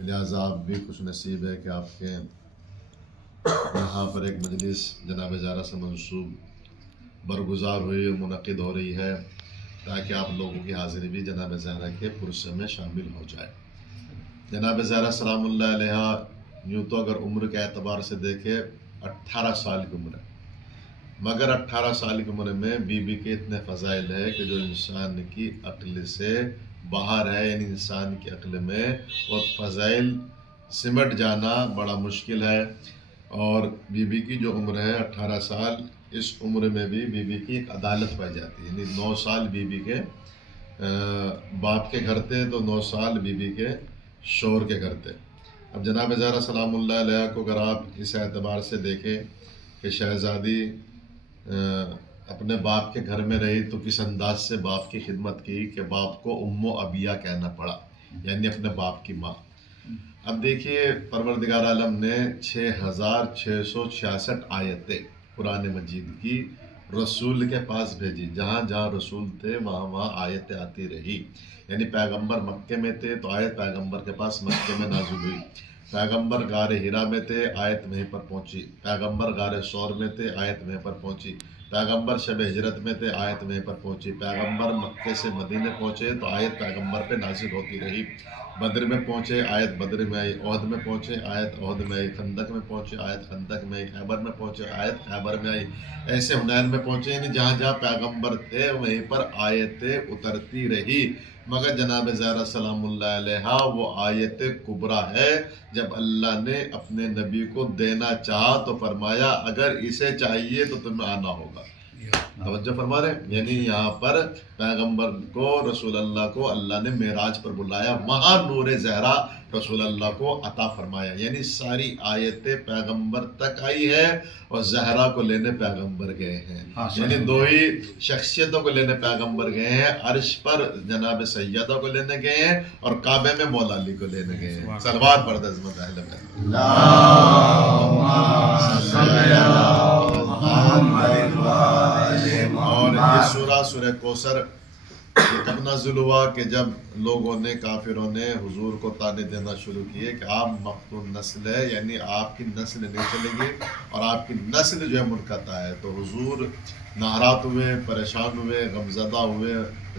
لہٰذا آپ بھی خوش نصیب ہے کہ آپ کے یہاں پر ایک مجلس جناب زہرا سے منسوب برگزار ہوئی اور منعقد ہو رہی ہے تاکہ آپ لوگوں کی حاضری بھی جناب زہرا کے پرسے میں شامل ہو جائے۔ جناب زہرا سلام اللہ علیہ یوں تو اگر عمر کے اعتبار سے دیکھے 18 سال کی عمر ہے، مگر 18 سال کی عمر میں بی بی کے اتنے فضائل ہے کہ جو انسان کی عقل سے باہر ہے، یعنی انسان کی عقل میں وہ فضائل سمٹ جانا بڑا مشکل ہے۔ اور بی بی کی جو عمر ہے 18 سال، اس عمر میں بھی بی بی کی ایک عدالت پائی جاتی ہے، یعنی 9 سال بی بی کے باپ کے گھر تھے تو 9 سال بی بی کے شوہر کے گھر تھے۔ اب جناب زہرا سلام اللہ علیہ کو اگر آپ اس اعتبار سے دیکھیں کہ شہزادی اپنے باپ کے گھر میں رہی تو کس انداز سے باپ کی خدمت کی کہ باپ کو ام و ابیہ کہنا پڑا، یعنی اپنے باپ کی ماں۔ اب دیکھیے پروردگار عالم نے 6666 آیتیں قرآن مجید کی رسول کے پاس بھیجی، جہاں جہاں رسول تھے وہاں وہاں آیتیں آتی رہی، یعنی پیغمبر مکے میں تھے تو آیت پیغمبر کے پاس مکے میں نازل ہوئی، پیغمبر غار ہیرا میں تھے آیت وہیں پر پہنچی، پیغمبر غار ثور میں تھے آیت وہیں پر پہنچی، پیغمبر شب ہجرت میں تھے آیت وہیں پر پہنچی، پیغمبر مکے سے مدینے پہنچے تو آیت پیغمبر پہ نازل ہوتی رہی، بدر میں پہنچے آیت بدر میں آئی، عہد میں پہنچے آیت عہد میں آئی، خندق میں پہنچے آیت خندق میں آئی، خیبر میں پہنچے آیت خیبر میں آئی، ایسے حنین میں پہنچے، یعنی جہاں جہاں پیغمبر تھے وہیں پر آیتیں اترتی رہی۔ مگر جناب زہرا سلام اللہ علیہ وہ آیت کبریٰ ہے، جب اللہ نے اپنے نبی کو دینا چاہا تو فرمایا اگر اسے چاہیے تو تمہیں آنا ہوگا۔ توجہ فرما رہے ہیں، یعنی یہاں پر پیغمبر کو رسول اللہ کو اللہ نے معراج پر بلایا، وہاں نور زہرا رسول اللہ کو عطا فرمایا، یعنی ساری آیتیں پیغمبر تک آئی ہے اور زہرا کو لینے پیغمبر گئے ہیں، یعنی دو ہی شخصیتوں کو لینے پیغمبر گئے ہیں، عرش پر جناب سیدہ کو لینے گئے ہیں اور کعبے میں مولا علی کو لینے گئے ہیں۔ صلوات پڑھ دے عظمت اہل بیت۔ اور یہ سورہ کوثر کب نازل ہوا کہ جب لوگوں نے کافروں نے حضور کو طعنے دینا شروع کیے کہ آپ مقتول نسل ہے، یعنی آپ کی نسل نہیں چلے گی اور آپ کی نسل جو ہے منقطع ہے، تو حضور ناراض ہوئے، پریشان ہوئے، غمزدہ ہوئے،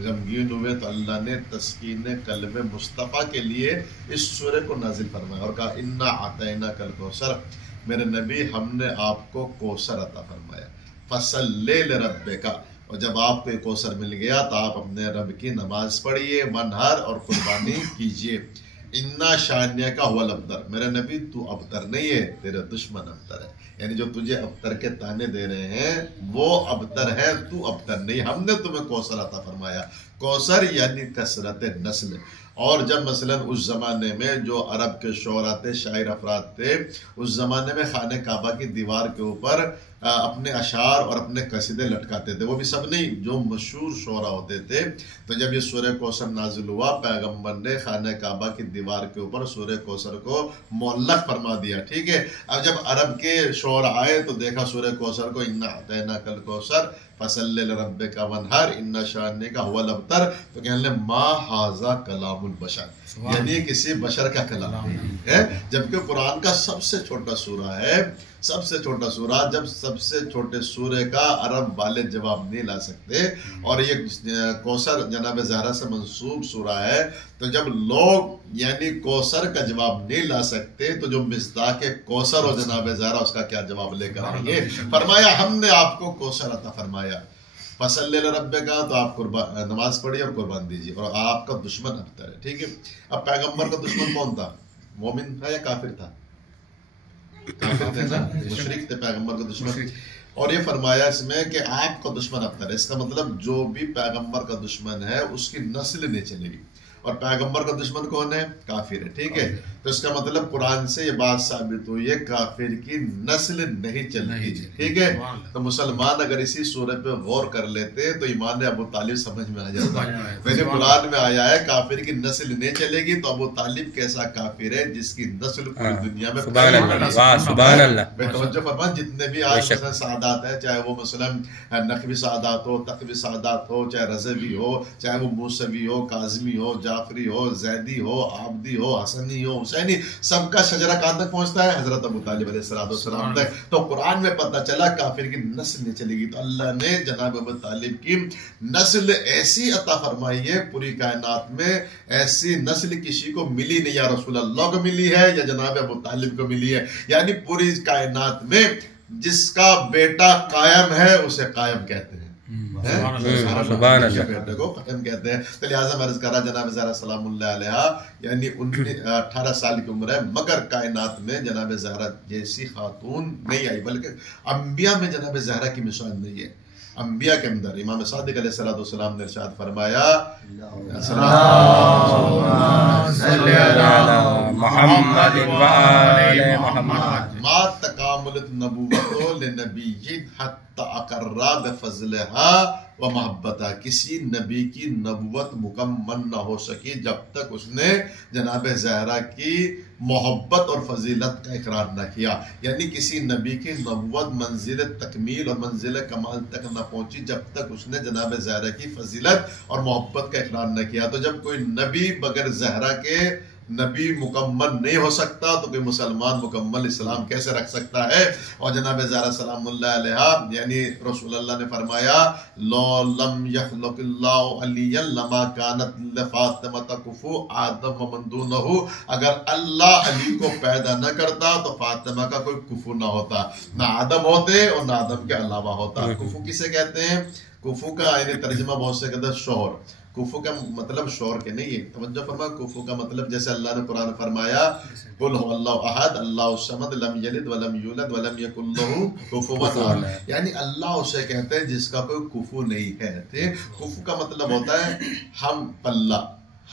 غمگین ہوئے، تو اللہ نے تسکین قلب مصطفیٰ کے لیے اس سورہ کو نازل فرمایا اور کہا انا اعطیناک الکوثر، میرے نبی ہم نے آپ کو کوثر عطا فرمایا، فصلی لربک، اور جب آپ کو کوثر مل گیا تو آپ اپنے رب کی نماز پڑھیے، منہر اور قربانی کیجیے، انا شانیہ هو الابتر، میرے نبی تو ابتر نہیں ہے، تیرے دشمن ابتر ہے، یعنی جو تجھے ابتر کے طعنے دے رہے ہیں وہ ابتر ہے، تو ابتر نہیں، ہم نے تمہیں کوثر عطا فرمایا۔ کوثر یعنی کثرت نسل۔ اور جب مثلا اس زمانے میں جو عرب کے شعراء تھے، شاعر افراد تھے، اس زمانے میں خانہ کعبہ کی دیوار کے اوپر اپنے اشعار اور اپنے قصیدے لٹکاتے تھے، وہ بھی سب نہیں، جو مشہور شعراء ہوتے تھے۔ تو جب یہ سورہ کوثر نازل ہوا، پیغمبر نے خانہ کعبہ کی دیوار کے اوپر سورہ کوثر کو معلق فرما دیا، ٹھیک ہے۔ اب جب عرب کے شعراء آئے تو دیکھا سورہ کوثر کو انا اعطیناک الکوثر فصلی لربک وانحر ان شانیک هو الابتر، تو کہنے لیں ما ھذا کلام البشر، یعنی کسی بشر کا کلام ہے، جبکہ قرآن کا سب سے چھوٹا سورہ ہے، سب سے چھوٹا سورہ، جب سب سے چھوٹے سورے کا عرب والے جواب نہیں لا سکتے، اور یہ کوثر جناب زہرا سے منسوب سورہ ہے، تو جب لوگ یعنی کوثر کا جواب نہیں لا سکتے تو جو مصداق کوثر ہو جناب زہرا اس کا کیا جواب لے کر آئیں گے؟ فرمایا ہم نے آپ کو کوثر عطا فرمایا، فصلی لربک، تو آپ نماز پڑھیے اور قربان دیجیے، اور آپ کا دشمن ابتر ہے، ٹھیک ہے۔ اب پیغمبر کا دشمن کون تھا؟ مومن تھا یا کافر تھا؟ کافر تھے نا، مشرک تھے پیغمبر کا دشمن۔ اور یہ فرمایا اس میں کہ آپ کا دشمن ابتر ہے، اس کا مطلب جو بھی پیغمبر کا دشمن ہے اس کی نسل نہیں چلے گی، اور پیغمبر کا دشمن کون ہے؟ کافر ہے، ٹھیک ہے۔ تو اس کا مطلب قرآن سے یہ بات ثابت ہوئی ہے کافر کی نسل نہیں چلتی، ٹھیک ہے۔ تو مسلمان اگر اسی سورہ پہ غور کر لیتے تو ایمان ابو طالب سمجھ میں آ جاتا ہے، پہلے قرآن میں آیا ہے کافر کی نسل نہیں چلے گی، تو ابو طالب کیسا کافر ہے جس کی نسل پوری دنیا میں سبحان اللہ، سبحان اللہ۔ توجہ فرمان، جتنے بھی آج مثلا سعادات ہے، چاہے وہ مثلا نقوی سعادات ہو، تقوی سعادات ہو، چاہے رضوی ہو، چاہے وہ موسوی ہو، کاظمی ہو، جعفری ہو، زیدی ہو، عابدی ہو، حسنی ہو، حسینی، سب کا شجرہ کہاں تک پہنچتا ہے؟ حضرت ابو طالب علیہ السلام تک. تو قرآن میں پتہ چلا کافر کی نسل نہیں چلے گی. تو اللہ نے جناب ابو طالب کی نسل ایسی عطا فرمائی ہے، پوری کائنات میں ایسی نسل کسی کو ملی نہیں. یا رسول اللہ کو ملی ہے یا جناب ابو طالب کو ملی ہے. یعنی پوری کائنات میں جس کا بیٹا قائم ہے اسے قائم کہتے ہیں. سبحان اللہ. بیٹے کو قائم کہتے ہیں. تو لہٰذا میں عرض کر رہا جناب زہرا سلام اللہ علیہ یعنی 18 سال کی عمر ہے، مگر کائنات میں جناب زہرا جیسی خاتون نہیں آئی، بلکہ انبیاء میں جناب زہرا کی مثال نہیں ہے. انبیاء کے اندر امام صادق علیہ السلام نے ارشاد فرمایا محمد وآل محمد ما تکاملت نبوت لنبی حتی اقرّا بفضلها و محبتہ. کسی نبی کی نبوت مکمل نہ ہو سکی جب تک اس نے جناب زہرا کی محبت اور فضیلت کا اقرار نہ کیا. یعنی کسی نبی کی نبوت منزل تکمیل اور منزل کمال تک نہ پہنچی جب تک اس نے جناب زہرا کی فضیلت اور محبت کا اقرار نہ کیا. تو جب کوئی نبی بغیر زہرا کے نبی مکمل نہیں ہو سکتا تو کوئی مسلمان مکمل اسلام کیسے رکھ سکتا ہے؟ اور جناب زہرا سلام اللہ علیہ یعنی رسول اللہ نے فرمایا لو لم یخلق اللہ علیا لما کانت لفاطمہ کفو آدم ومن دونہ. اگر اللہ علی کو پیدا نہ کرتا تو فاطمہ کا کوئی کفو نہ ہوتا، نہ آدم ہوتے اور نہ آدم کے علاوہ ہوتا. کفو کسے کہتے ہیں؟ کفو کا یعنی ترجمہ بہت سے کہتے ہیں شوہر. کفو کا مطلب شور کے نہیں ہے، توجہ فرما. کفو کا مطلب جیسے اللہ نے قرآن فرمایا قل هو اللہ احد اللہ الصمد لم یلد ولم یولد ولم یکن له کفوا احد. یعنی اللہ اسے کہتے ہیں جس کا کوئی کفو نہیں ہے. کفو کا مطلب ہوتا ہے ہم پلہ،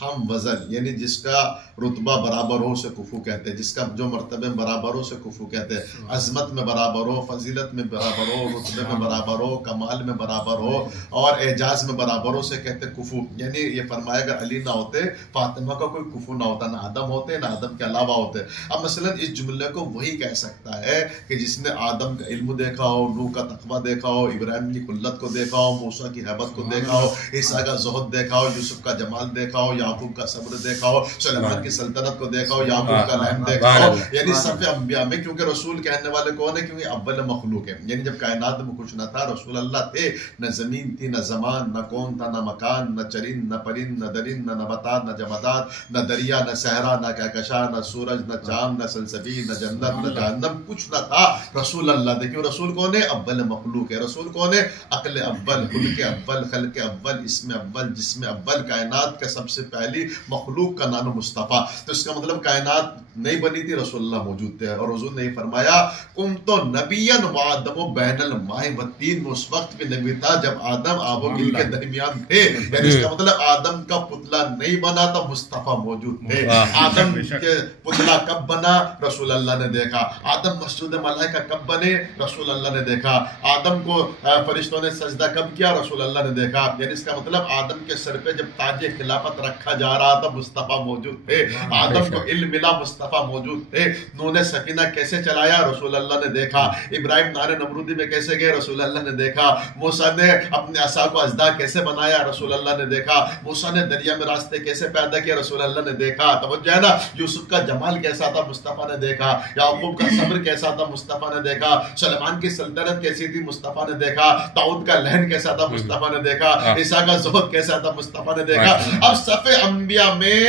ہم وزن، یعنی جس کا رتبہ برابر ہو اسے کفو کہتے ہیں، جس کا جو مرتبے برابر ہو اسے کفو کہتے ہیں. عظمت میں برابر ہو، فضیلت میں برابر ہو، رتبے میں برابر ہو، کمال میں برابر ہو اور اعجاز میں برابر ہو اسے کہتے ہیں کفو. یعنی یہ فرمایا اگر علی نہ ہوتے فاطمہ کا کوئی کفو نہ ہوتا، نہ آدم ہوتے نہ آدم کے علاوہ ہوتے. اب مثلا اس جملے کو وہی کہہ سکتا ہے کہ جس نے آدم کا علم دیکھا ہو، نوح کا تقویٰ دیکھا ہو، ابراہیم کی خلت کو دیکھا ہو، موسیٰ کی حیبت کو دیکھا ہو، عیسیٰ کا زہد دیکھا ہو، یوسف کا جمال دیکھا ہو، یعقوب کا صبر دیکھا ہو، سلیمان کی سلطنت کو دیکھا ہو، یعقوب کا لحم دیکھا ہو. یعنی صف انبیاء میں کیونکہ رسول کہنے والے کون ہے؟ کیونکہ اول مخلوق ہے. یعنی جب کائنات میں کچھ نہ تھا رسول اللہ تھے. نہ زمین تھی، نہ زمان، نہ کون تھا، نہ مکان، نہ چرند، نہ پرند، نہ درند، نہ نباتات، نہ جمادات، نہ دریا، نہ صحرا، نہ کہکشاں، نہ سورج، نہ چاند، نہ سلسبیل، نہ جنت، نہ جہنم، کچھ نہ تھا. رسول اللہ تھے. کیوں؟ رسول کون ہے؟ اول مخلوق ہے. رسول کون ہے؟ عقل اول، خلق اول، خلق اول، اسم اول، جسم اول. کائنات کا سب سے پہلی مخلوق کا نام مصطفیٰ. تو اس کا مطلب کائنات نہیں بنی تھی، رسول اللہ موجود تھے. اور حضور نے یہ فرمایا کنت نبیا وآدم بین الماء والطین. میں اس وقت بھی نبی تھا جب آدم آب و گل کے درمیان تھے. یعنی اس کا مطلب آدم کا پتلا نہیں بنا تھا، مصطفیٰ موجود تھے. آدم کے پتلا کب بنا؟ رسول اللہ نے دیکھا. آدم مسجود ملائکہ کب بنے؟ رسول اللہ نے دیکھا. آدم کو فرشتوں نے سجدہ کب کیا؟ رسول اللہ نے دیکھا. یعنی اس کا مطلب آدم کے سر پہ جب تاج خلافت رکھا جا رہا تھا مصطفیٰ موجود تھے. آدم کو علم ملا، مصطفیٰ موجود تھے. نوح نے سفینہ کیسے چلایا؟ رسول اللہ نے دیکھا. ابراہیم نار نمرودی میں کیسے گئے؟ رسول اللہ نے دیکھا. موسیٰ نے اپنے عصا کو اژدہا کیسے بنایا؟ رسول اللہ نے دیکھا. موسیٰ نے دریا میں راستے کیسے پیدا کیا؟ رسول اللہ نے دیکھا. توجہ ہے نا. یوسف کا جمال کیسا تھا؟ مصطفیٰ نے دیکھا. یعقوب کا صبر کیسا تھا؟ مصطفیٰ نے دیکھا. سلیمان کی سلطنت کیسی تھی؟ مصطفیٰ نے دیکھا. داؤد کا لہن کیسا تھا؟ مصطفیٰ نے دیکھا. عیسیٰ کا زہد کیسا تھا؟ مصطفیٰ نے دیکھا. اب صف انبیاء میں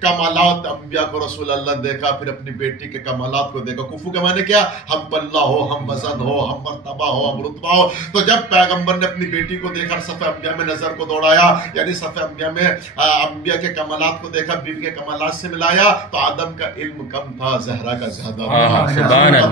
کمالات انبیاء کو رسول اللہ نے دیکھا، پھر اپنی بیٹی کے کمالات کو دیکھا. کفو کے معنی کیا؟ ہم پلہ ہو، ہم وزن ہو، ہم مرتبہ ہو، ہم رتبہ ہو. تو جب پیغمبر نے اپنی بیٹی کو دیکھا صف انبیاء میں نظر کو دوڑایا، یعنی صف انبیاء میں انبیاء کے کمالات کو دیکھا، بیوی کے کمالات سے ملایا، تو آدم کا علم کم تھا، زہرا کا زیادہ تھا.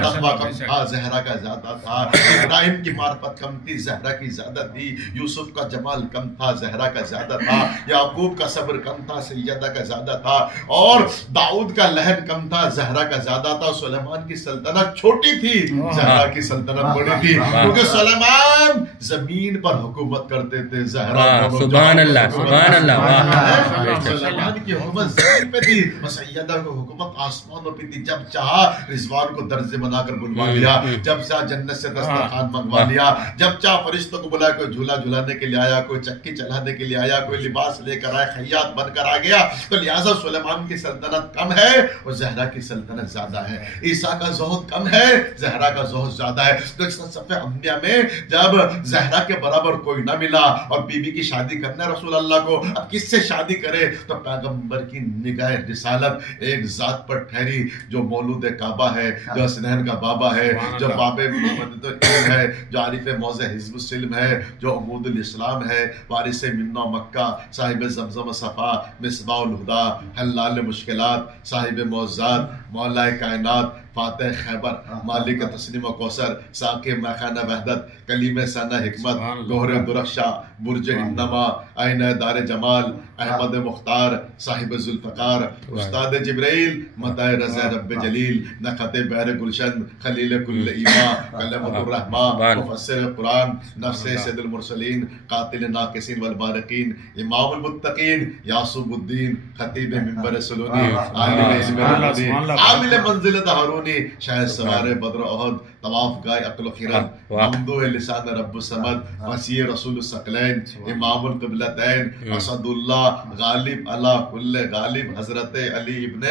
تقویٰ کم تھا، زہرا کا زیادہ تھا. ابراہیم کی معرفت کم تھی، زہرا کی زیادہ تھی. یوسف کا جمال کم تھا، زہرا کا زیادہ تھا. یعقوب کا صبر کم تھا، سیدہ کا زیادہ تھا. اور داؤد کا لہن کم تھا، زہرا کا زیادہ تھا. سلیمان کی سلطنت چھوٹی تھی، زہرا کی سلطنت بڑی تھی. کیونکہ سلیمان زمین پر حکومت کرتے تھے، زہرا سبحان اللہ، سبحان اللہ. سلیمان کی حکومت زمین پہ تھی اور سیدہ کی حکومت آسمانوں پہ تھی. جب چاہا رضوان کو درجے بنا کر بلوا لیا، جب چاہا جنت سے دسترخوان منگوا لیا، جب چاہا فرشتوں کو بلایا. کوئی جھولا جھلانے کے لیے آیا، کوئی چکی چلانے کے لیے آیا، کوئی لباس لے کر آیا، خیاط بن کر آ گیا، تو لہٰذا سلیمان کی سلطنت کم ہے اور زہرا کی سلطنت زیادہ ہے، عیسیٰ کا زہد کم ہے، زہرا کا زہد زیادہ ہے۔ تو اس صف انبیاء میں جب زہرا کے برابر کوئی نہ ملا اور بی بی کی شادی کرنا رسول اللہ کو، اب کس سے شادی کرے؟ تو پیغمبر کی نگاہ رسالت ایک ذات پر ٹھہری جو مولود کعبہ ہے، جو حسنین کا بابا ہے، جو باب محمد العلم ہے، جو عارف موضع حزب السلم ہے، جو عمود الاسلام ہے، وارث منا مکہ، صاحب زمزم صفا، مصباح الہدا، حلال مشکلات، صاحب معجزات، مولا کائنات، فاتح خیبر، مالک تسلیم و کوثر، ساقی میخانہ وحدت، کلیم ثنا حکمت، گوہر درخشا، برج انما، آئینہ دار جمال، احمد مختار، صاحب ذوالفقار، استاد جبرائیل، متاع رضا رب جلیل، نخت بحر گلشن، خلیل کل ایما، کلمۃ الرحمٰ، مفسر قرآن، نفس سید المرسلین، قاتل ناقصین والبارقین، امام المتقین، یعصوب الدین، خطیب منبر سلونی، عالم علم ربانی، عامل منزلت ہارونی، شاہد سوار بدر احد، طواف گائے عقل و خرد، ممدوح لسان رب الصمد، مسیح رسول الثقلین، امام القبلتین، اسد اللہ، غالب علی کل غالب، حضرت علی ابن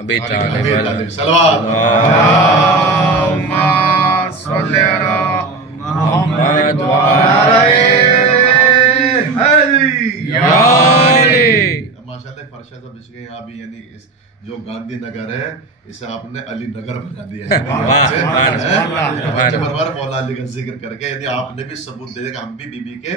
ابی طالب، صلوات اللہم صلی علی محمد وعلی ماشاءاللہ۔ فرشہ صاحب اس کے یہاں بھی یعنی جو گاندھی نگر ہے اسے آپ نے علی نگر بنا دیا ہے، مولا علی کا ذکر کر کے، یعنی آپ نے بھی ثبوت دے دیا کہ ہم بھی بی بی کے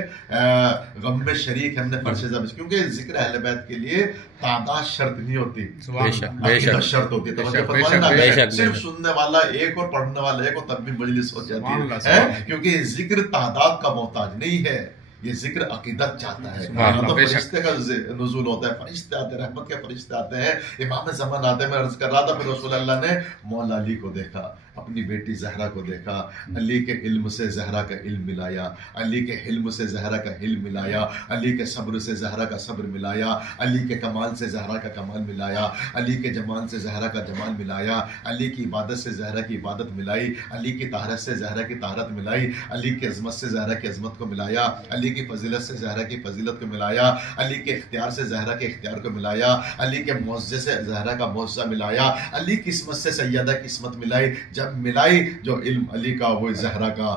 غم میں شریک ہم نے فرشہ صاحب، کیونکہ ذکر اہل بیت کے لیے تعداد شرط نہیں ہوتی، عقیدت شرط ہوتی ہے۔ صرف سننے والا ایک اور پڑھنے والا ایک اور تب بھی مجلس ہو جاتی ہے، کیونکہ ذکر تعداد کا محتاج نہیں ہے، یہ ذکر عقیدت چاہتا ہے۔ تو فرشتے کا نزول ہوتا ہے، فرشتے آتے ہیں، رحمت کے فرشتے آتے ہیں، امام زمان آتے ہیں۔ میں عرض کر رہا تھا پھر رسول اللہ نے مولا علی کو دیکھا، اپنی بیٹی زہرا کو دیکھا، علی کے علم سے زہرا کا علم ملایا، علی کے حلم سے زہرا کا حلم ملایا، علی کے صبر سے زہرا کا صبر ملایا، علی کے کمال سے زہرا کا کمال ملایا، علی کے جمال سے زہرا کا جمال ملایا، علی کی عبادت سے زہرا کی عبادت ملائی، علی کی طہارت سے زہرا کی طہارت ملائی، علی کی عظمت سے زہرا کی عظمت کو ملایا، علی کی فضیلت سے زہرا کی فضیلت کو ملایا، علی کے اختیار سے زہرا کے اختیار کو ملایا، علی کے معجزے سے زہرا کا معجزہ ملایا، علی کی عصمت سے سیدہ کی عصمت ملائی، جب ملائی جو علم علی کا وہ زہرا کا،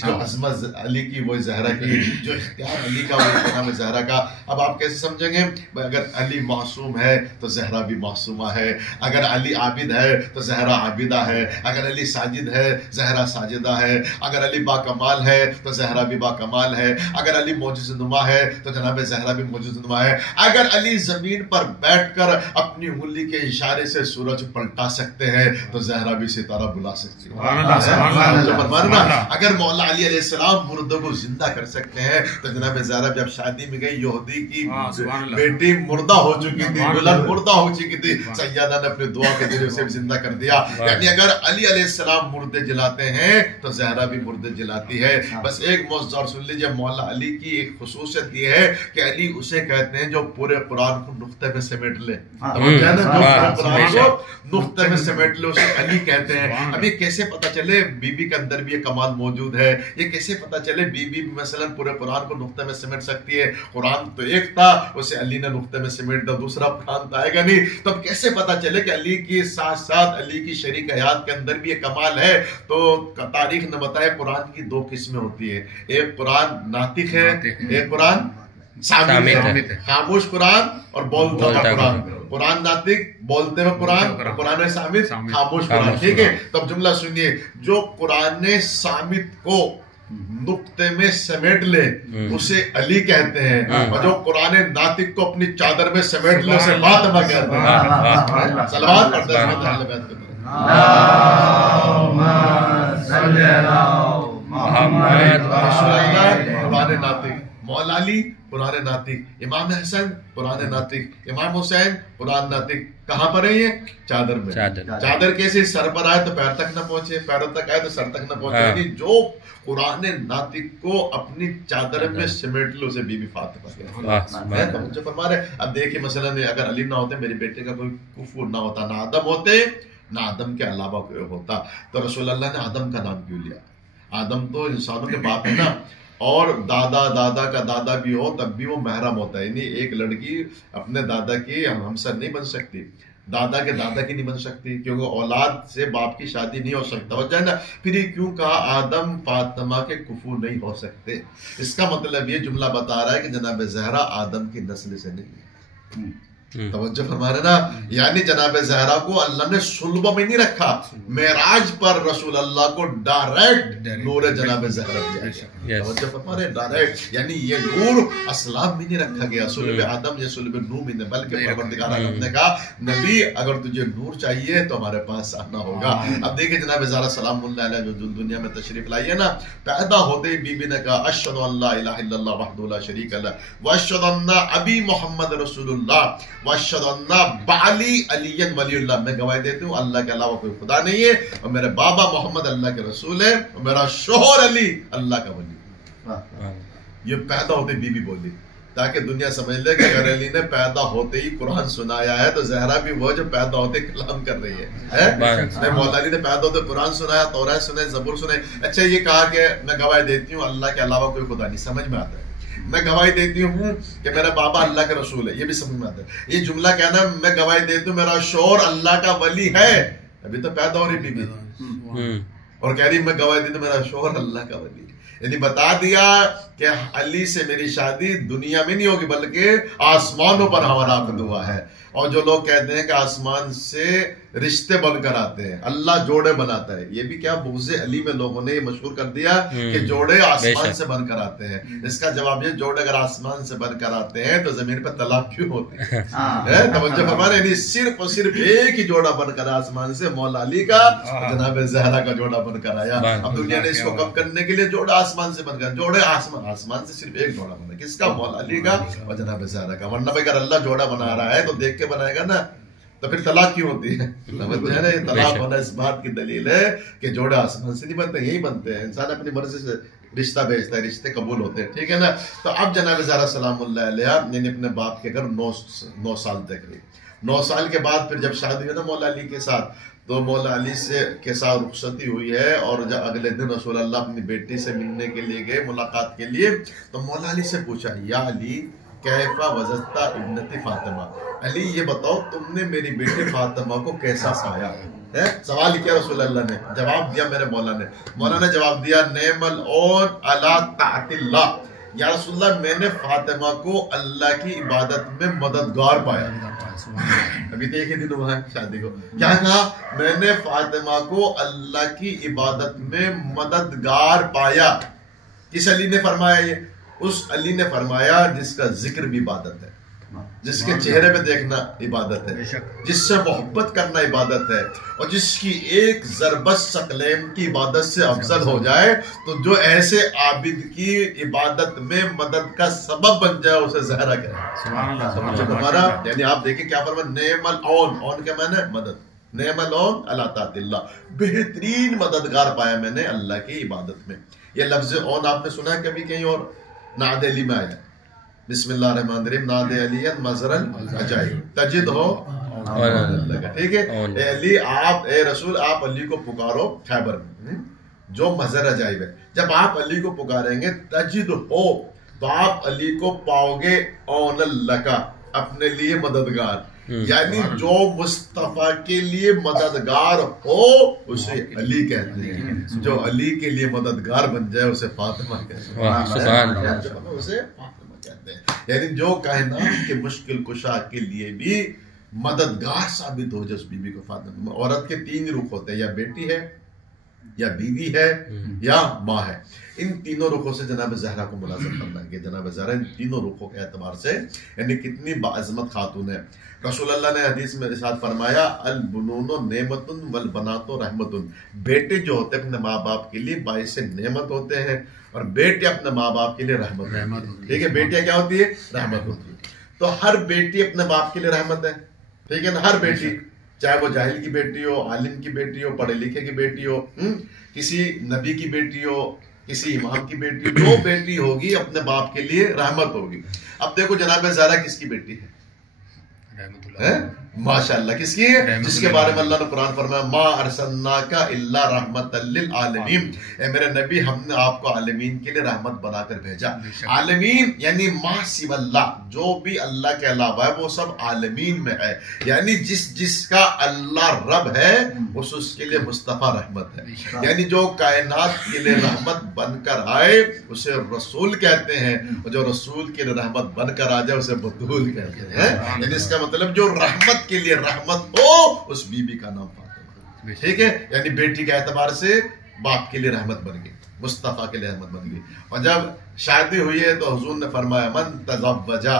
جو عظمت علی کی وہ زہرا کی، جو اختیار علی کا وہ اختیار زہرا کا۔ اب آپ کیسے سمجھیں گے؟ اگر علی معصوم ہے تو زہرا بھی معصومہ ہے، اگر علی عابد ہے تو زہرا عابدہ ہے، اگر علی ساجد ہے زہرا ساجدہ ہے، اگر علی با کمال ہے تو زہرا بھی با کمال ہے، اگر علی معجزہ نما ہے تو جناب زہرا بھی معجزہ نما ہے، اگر علی زمین پر بیٹھ کر اپنی انگلی کے اشارے سے سورج پلٹا سکتے ہیں تو زہرا بھی ستارہ بلا سکتی ہے۔ اگر مولا علی علیہ السلام مردوں کو زندہ کر سکتے ہیں تو جناب زہرا جب شادی میں گئی، یہودی کی بیٹی مردہ ہو چکی تھی، دلہن مردہ ہو چکی تھی، سیدہ نے اپنے دعا کے ذریعے اسے زندہ کر دیا۔ یعنی اگر علی علیہ السلام مردے جلاتے ہیں تو زہرا بھی مردے جلاتی ہے۔ بس ایک معجزہ اور سن لیجیے، مولا علی کی ایک خصوصیت یہ ہے کہ علی اسے کہتے ہیں جو پورے قرآن کو نقطے میں سمیٹ لے، جو قرآن کو نقطے میں سمیٹ لے اسے علی کہتے ہیں۔ اب یہ کیسے پتہ چلے بی بی کے اندر بھی یہ کمال موجود ہے؟ یہ کیسے پتہ چلے بی بی مثلا پورے قرآن کو نقطے میں سمیٹ سکتی ہے؟ قرآن تو ایک تھا، اسے علی نے نقطے میں سمیٹ دیا، دوسرا قرآن تو آئے گا نہیں، تو اب کیسے پتہ چلے کہ علی کی ساتھ ساتھ علی کی شریک حیات کے اندر بھی یہ کمال ہے؟ تو تاریخ نے بتایا قرآن کی دو قسمیں ہوتی ہے، ایک قرآن ناطق ہے، ایک قرآن سامت ہے، خاموش قرآن اور بولتا ہوا قرآن۔ قرآن ناطق بولتے ہوئے قرآن، قرآن سامت خاموش قرآن، ٹھیک ہے؟ تب جملہ سنیے، جو قرآن سامت کو نقطے میں سمیٹ لے اسے علی کہتے ہیں، اور جو قرآن ناطق کو اپنی چادر میں سمیٹ لے اسے فاطمہ کہتے ہیں۔ صلوات پڑھتے ہیں اہل بیت کے اوپر۔ اللہم صلی علی محمد رسول اللہ۔ قرآن ناطق، مولا علی قرآن ناطق، امام حسن قرآن ناطق، امام حسین قرآن ناطق۔ کہاں پر ہے یہ؟ چادر میں۔ چادر کیسے؟ سر پر آئے تو پیر تک نہ پہنچے، پیروں تک آئے تو سر تک نہ پہنچے، یعنی جو قرآن ناطق کو اپنی چادر میں سمیٹ لو اسے بی بی فاطمہ کہتے ہیں۔ توجہ فرما رہے۔ اب دیکھیں مثلا اگر علی نہ ہوتے، میرے بیٹے کا کوئی کفر نہ ہوتا، نہ آدم ہوتے، نہ آدم کے علاوہ کوئی ہوتا، تو رسول اللہ نے آدم کا نام کیوں لیا؟ آدم تو انسانوں کے باپ ہے نا۔ اور دادا کا دادا بھی ہو تب بھی وہ محرم ہوتا ہے. یعنی ایک لڑکی اپنے دادا کی ہمسر نہیں بن سکتی, دادا کے دادا کی نہیں بن سکتی, کیونکہ اولاد سے باپ کی شادی نہیں ہو سکتا. وجہ نا پھر یہ کیوں کہا آدم فاطمہ کے کفو نہیں ہو سکتے؟ اس کا مطلب یہ جملہ بتا رہا ہے کہ جناب زہرا آدم کی نسل سے نہیں ہے. توجہ فرما رہے نا, یعنی جناب زہرا کو اللہ نے صلب میں نہیں رکھا, معراج پر رسول اللہ کو ڈائریکٹ نور جناب زہرا دیا. توجہ فرما رہے, ڈائریکٹ, یعنی یہ نور اسلام میں نہیں رکھا گیا, صلب آدم یا صلب نوح میں نہیں, بلکہ پروردگار عالم نے کہا نبی اگر تجھے نور چاہیے تو ہمارے پاس آنا ہوگا. اب دیکھیں جناب زہرا سلام اللہ علیہ جو دنیا میں تشریف لائی ہے نا, پیدا ہوتے ہی بی بی نے کہا اشہد ان لا الہ الا اللہ وحدہ لا شریک لہ واشہد ان ابی محمد رسول اللہ واشہد ان بعلی علی ولی اللہ, میں گواہی دیتی ہوں اللہ کے علاوہ کوئی خدا نہیں ہے, اور میرے بابا محمد اللہ کے رسول ہے, اور میرا شوہر علی اللہ کا ولی. یہ پیدا ہوتے بی بی بولی تاکہ دنیا سمجھ لے کہ اگر علی نے پیدا ہوتے ہی قرآن سنایا ہے تو زہرا بھی وہ جو پیدا ہوتے کلام کر رہی ہے. مولا علی نے پیدا ہوتے قرآن سنایا, تورات سنے, زبور سنے. اچھا یہ کہا کہ میں گواہی دیتی ہوں اللہ کے علاوہ کوئی خدا نہیں, سمجھ میں آتا ہے. میں گواہی دیتی ہوں کہ میرا بابا اللہ کے رسول ہے, یہ بھی سمجھ میں آتا ہے. یہ جملہ کہنا میں گواہی دیتی ہوں میرا شوہر اللہ کا ولی ہے, ابھی تو پیدا ہو رہی بی بی اور کہہ رہی میں گواہی دیتی ہوں میرا شوہر اللہ کا ولی ہے. یعنی بتا دیا کہ علی سے میری شادی دنیا میں نہیں ہوگی بلکہ آسمانوں پر ہمارا عقد ہوا ہے. اور جو لوگ کہتے ہیں کہ آسمان سے رشتے بن کر آتے ہیں, اللہ جوڑے بناتا ہے, یہ بھی کیا بغض علی میں لوگوں نے یہ مشہور کر دیا کہ جوڑے آسمان سے بن کر آتے ہیں. اس کا جواب یہ, جوڑے اگر آسمان سے بن کر آتے ہیں تو زمین پر طلاق کیوں ہوتی ہے؟ توجہ فرمائیں, یعنی صرف اور صرف ایک ہی جوڑا بن کر آسمان سے مولا علی کا جناب زہرا کا جوڑا بن کر آیا. اب دنیا نے اس کو کم کرنے کے لیے جوڑا آسمان سے بن کر, جوڑے آسمان سے صرف ایک جوڑا بنا, کس کا؟ مولا علی کا اور جناب زہرا کا. ورنہ اگر اللہ جوڑا بنا رہا ہے تو دیکھ کے بنائے گا نا, تو پھر طلاق کیوں ہوتی ہے؟ یہ طلاق ہونا اس بات کی دلیل ہے کہ جوڑے آسمان سے نہیں بنتے, یہی بنتے ہیں. انسان اپنی مرضی سے رشتہ بھیجتا ہے, رشتے قبول ہوتے ہیں, ٹھیک ہے نا. تو اب جناب زہرا سلام اللہ علیہ یعنی اپنے باپ کے گھر 9 سال تک رہی. 9 سال کے بعد پھر جب شادی ہوئی نا مولا علی کے ساتھ, تو مولا علی کے ساتھ رخصتی ہوئی ہے, اور جب اگلے دن رسول اللہ اپنی بیٹی سے ملنے کے لیے گئے, ملاقات کے لیے, تو مولا علی سے پوچھا یا علی کیفا وجدتا ابنتی فاطمہ, علی یہ بتاؤ تم نے میری بیٹی فاطمہ کو کیسا پایا؟ سوال کیا رسول اللہ نے, جواب دیا میرے مولا نے جواب دیا نعم العون علی طاعت اللہ, یا رسول اللہ میں نے فاطمہ کو اللہ کی عبادت میں مددگار پایا. ابھی تو ایک ہی دن ہوا ہے شادی کو, کیا کہا؟ میں نے فاطمہ کو اللہ کی عبادت میں مددگار پایا. کس علی نے فرمایا یہ؟ اس علی نے فرمایا جس کا ذکر بھی عبادت ہے, جس کے چہرے پہ دیکھنا عبادت ہے, جس سے محبت کرنا عبادت ہے, اور جس کی ایک ضربت ثقلین کی عبادت سے افضل ہو جائے, تو جو ایسے عابد کی عبادت میں مدد کا سبب بن جائے اسے زہرا کہے. ہمارا یعنی آپ دیکھیں کیا فرمایا, نعم العون, عون کیا معنی ہے؟ مدد. نعم العون علی طاعت اللہ, بہترین مددگار پایا میں نے اللہ کی عبادت میں. یہ لفظ عون آپ نے سنا ہے کبھی کہیں اور؟ نعت علی میں آیا, بسم اللہ الرحمن الرحیم, نعت علیت مظہر العجائب تجد ہو اللہ کا, ٹھیک ہے. اے علی آپ, اے رسول آپ علی کو پکارو خیبر میں جو مظہر عجائب ہے. جب آپ علی کو پکاریں گے تجد ہو, تو آپ علی کو پاؤ گے اون اللہ کا, اپنے لیے مددگار. یعنی جو مصطفیٰ کے لیے مددگار ہو اسے علی کہتے ہیں, جو علی کے لیے مددگار بن جائے اسے فاطمہ کہتے ہیں, اسے فاطمہ کہتے ہیں. یعنی جو کائنات کے مشکل کشا کے لیے بھی مددگار ثابت ہو جائے اس بیوی کو فاطمہ. عورت کے 3 رخ ہوتے ہیں, یا بیٹی ہے, یا بیوی ہے, یا ماں ہے. ان تینوں رخوں سے جناب زہرا کو ملازم کرنا ہے کہ جناب زہرا ان تینوں رخوں کے اعتبار سے یعنی کتنی باعظمت خاتون ہے. رسول اللہ نے حدیث میں ارشاد فرمایا البنون نعمت والبنات رحمت, بیٹے جو ہوتے ہیں اپنے ماں باپ کے لیے باعث نعمت ہوتے ہیں, اور بیٹے اپنے ماں باپ کے لیے رحمت ہوتی ہے. ٹھیک ہے, بیٹیاں کیا ہوتی ہے؟ رحمت ہوتی ہے. تو ہر بیٹی اپنے باپ کے لیے رحمت ہے, ٹھیک ہے نا. ہر بیٹی, چاہے وہ جاہل کی بیٹی ہو, عالم کی بیٹی ہو, پڑھے لکھے کی بیٹی ہو, کسی نبی کی بیٹی ہو, کسی امام کی بیٹی ہو, جو بیٹی ہوگی اپنے باپ کے لیے رحمت ہوگی. اب دیکھو جناب زہرا کس کی بیٹی ہے؟ ماشاءاللہ کس کی ہے؟ جس کے بارے میں اللہ نے قرآن فرمایا ما ارسلناک الا رحمت للعالمین، اے میرے نبی ہم نے آپ کو عالمین کے لیے رحمت بنا کر بھیجا۔ عالمین یعنی ما سوی اللہ، جو بھی اللہ کے علاوہ ہے وہ سب عالمین میں ہے، یعنی جس کا اللہ رب ہے اس کے لیے مصطفیٰ رحمت ہے، یعنی جو کائنات کے لیے رحمت بن کر آئے اسے رسول کہتے ہیں، اور جو رسول کے لیے رحمت بن کر آ جائے اسے بطول کہتے ہیں۔ یعنی اس کا مطلب جو رحمت کے لیے رحمت ہو اس بی بی کا نام فاطمہ، ٹھیک ہے، یعنی بیٹی کے اعتبار سے باپ کے لیہ رحمت بن گئی، مصطفیٰ کے لیے رحمت بن گئی۔ اور جب شادی ہوئی ہے تو حضور نے فرمایا من تزوجا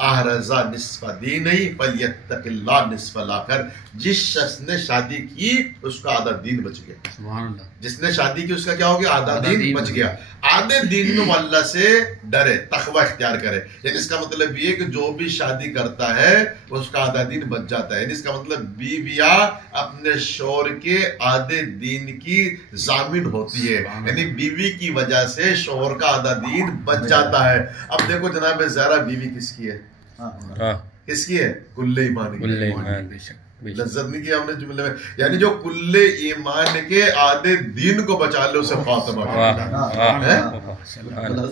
احرزا نصف دینہی فلیتق اللہ نصف الاخر، جس شخص نے شادی کی اس کا آدھا دین بچ گیا، سبحان اللہ، جس نے شادی کی اس کا کیا ہو گیا؟ آدھا دین بچ گیا۔ آدھے دین میں وہ اللہ سے ڈرے، تقوی اختیار کرے، یعنی اس کا مطلب یہ کہ جو بھی شادی کرتا ہے اس کا آدھا دین بچ جاتا ہے، یعنی اس کا مطلب بیویاں اپنے شوہر کے آدھے دین کی ضامن ہوتی ہے، یعنی بیوی کی وجہ سے شوہر کا آدھا دین بچ جاتا ہے۔ اب دیکھو جناب زہرا بیوی کس کی ہے؟ کس کی ہے؟ کل ایمان کی، لذت نہیں کیا ہم نے جملے میں، یعنی جو کل ایمان کے آدھے دین کو بچا لے اسے فاطمہ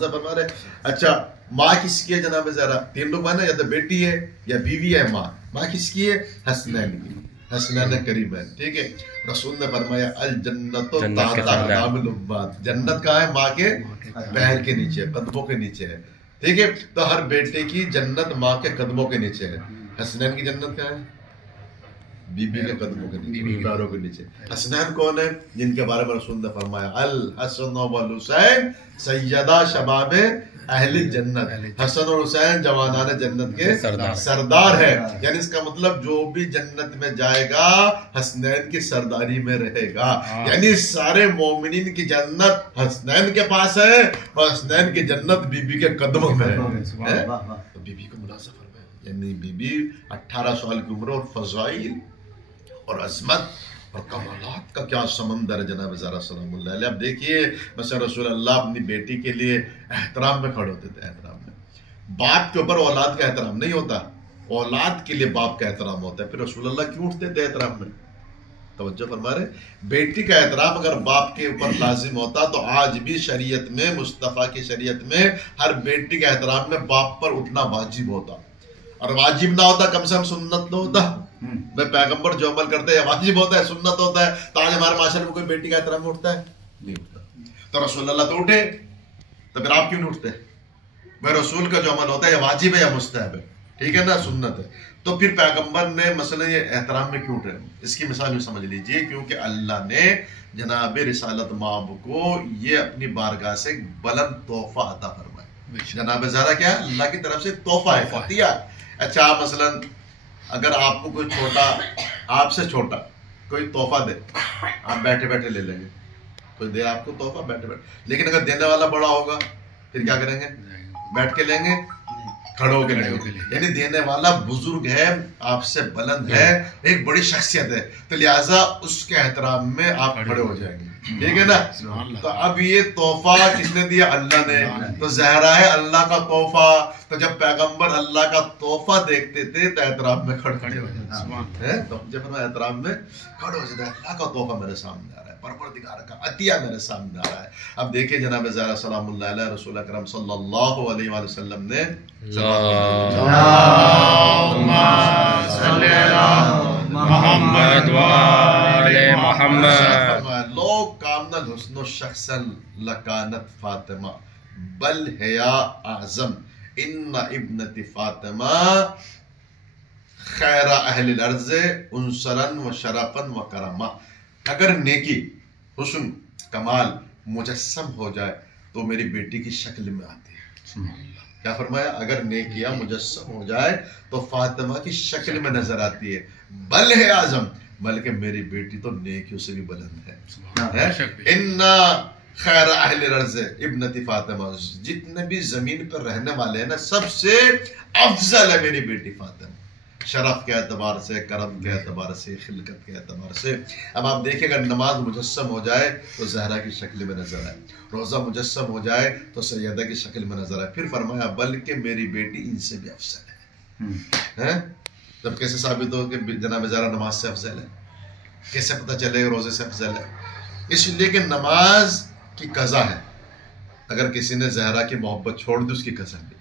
فرما رہے۔ اچھا ماں کس کی ہے جناب زہرا؟ تین لوگ مانا، یا تو بیٹی ہے یا بیوی ہے، ماں کس کی ہے؟ حسنین کی، حسنین قریبین، ٹھیک ہے۔ رسول نے فرمایا الجنت تحت اقدام الامہات، جنت کہاں ہے؟ ماں کے پیر کے نیچے، قدموں کے نیچے ہے، ٹھیک ہے۔ تو ہر بیٹے کی جنت ماں کے قدموں کے نیچے ہے۔ حسنین کی جنت کہاں ہے؟ بی بی کے قدموں کے نیچے، پیروں کے نیچے۔ حسنین کون ہے؟ جن کے بارے میں رسول نے فرمایا الحسن والحسین سیدہ شباب اہل جنت، حسن اور حسین جوانان جنت کے سردار ہے، یعنی اس کا مطلب جو بھی جنت میں جائے گا حسنین کی سرداری میں رہے گا، یعنی سارے مومنین کی جنت حسنین کے پاس ہے اور حسنین کی جنت بی بی کے قدموں میں ہے۔ تو بی بی کو ملازم فرمایا، یعنی بی بی 18 سال کی عمر اور فضائل اور عظمت اور کمالات کا کیا سمندر ہے جناب زہرا سلام اللہ علیہ۔ اب دیکھیے مثلا رسول اللہ اپنی بیٹی کے لیے احترام میں کھڑے ہوتے تھے، احترام میں۔ باپ کے اوپر اولاد کا احترام نہیں ہوتا، اولاد کے لیے باپ کا احترام ہوتا ہے، پھر رسول اللہ کیوں اٹھتے تھے احترام میں؟ توجہ فرما رہے، بیٹی کا احترام اگر باپ کے اوپر لازم ہوتا تو آج بھی شریعت میں، مصطفیٰ کی شریعت میں ہر بیٹی کے احترام میں باپ پر اٹھنا واجب ہوتا، اور واجب نہ ہوتا کم سے کم سنت تو ہوتا۔ بھائی پیغمبر جو عمل کرتے ہیں واجب ہوتا ہے، سنت ہوتا ہے، تو آج ہمارے معاشرے میں کوئی بیٹی کا احترام اٹھتا ہے؟ نہیں اٹھتا۔ تو رسول اللہ تو اٹھے، تو پھر آپ کیوں نہیں اٹھتے؟ بھائی رسول کا جو عمل ہوتا ہے یا واجب ہے یا مستحب ہے، ٹھیک ہے نا، سنت ہے، تو پھر پیغمبر نے مثلا یہ احترام میں کیوں اٹھے؟ اس کی مثال بھی سمجھ لیجئے، کیونکہ اللہ نے جناب رسالت مآب کو یہ اپنی بارگاہ سے بلند تحفہ عطا فرمایا۔ جناب زہرا کیا؟ اللہ کی طرف سے تحفہ ہے، عطیہ۔ اچھا آپ مثلا اگر آپ کو کوئی چھوٹا، آپ سے چھوٹا کوئی تحفہ دے، آپ بیٹھے بیٹھے لے لیں گے، کوئی دے آپ کو تحفہ بیٹھے بیٹھے، لیکن اگر دینے والا بڑا ہوگا پھر کیا کریں گے؟ بیٹھ کے لیں گے، کھڑے ہو کے لیں گے، یعنی دینے والا بزرگ ہے، آپ سے بلند ہے، ایک بڑی شخصیت ہے، تو لہٰذا اس کے احترام میں آپ کھڑے ہو جائیں گے، ٹھیک ہے نا۔ تو اب یہ تحفہ کس نے دیا؟ اللہ نے، تو زہرا ہے اللہ کا تحفہ، تو جب پیغمبر اللہ کا تحفہ دیکھتے تھے تو احترام میں کھڑے ہو جاتے ہیں، تو جب میں احترام میں کھڑے ہو جاتے ہیں، اللہ کا تحفہ میرے سامنے آ رہا ہے، پروردگار کا عطیہ میرے سامنے آ رہا ہے۔ اب دیکھیں جناب زہرا سلام اللہ علیہ، رسول اکرم صلی اللہ علیہ وآلہ وسلم نے محمد وآل محمد لو کامن الحسن شخصا لکانت فاطمہ بل حیا اعظم ان ابنت فاطمہ خیر اہل الارض انصرا و شرفا و کرما۔ اگر نیکی، حسن، کمال مجسم ہو جائے تو میری بیٹی کی شکل میں آتی ہے۔ کیا فرمایا؟ اگر نیکیاں مجسم ہو جائے تو فاطمہ کی شکل میں نظر آتی ہے، بل ہے اعظم، بلکہ میری بیٹی تو نیکیوں سے بھی بلند ہے۔ ان خیر اہل الارض ابنت فاطمہ، جتنے بھی زمین پر رہنے والے ہیں نا سب سے افضل ہے میری بیٹی فاطمہ، شرف کے اعتبار سے، کرم کے اعتبار سے، خلقت کے اعتبار سے۔ اب آپ دیکھیں اگر نماز مجسم ہو جائے تو زہرا کی شکل میں نظر آئے، روزہ مجسم ہو جائے تو سیدہ کی شکل میں نظر آئے، پھر فرمایا بلکہ میری بیٹی ان سے بھی افضل ہے۔ جب کیسے ثابت ہو کہ جناب زہرا نماز سے افضل ہے؟ کیسے پتہ چلے گا روزے سے افضل ہے؟ اس لیے کہ نماز کی قضا ہے. اگر کسی نے زہرا کی محبت چھوڑ دی اس کی قضا بھی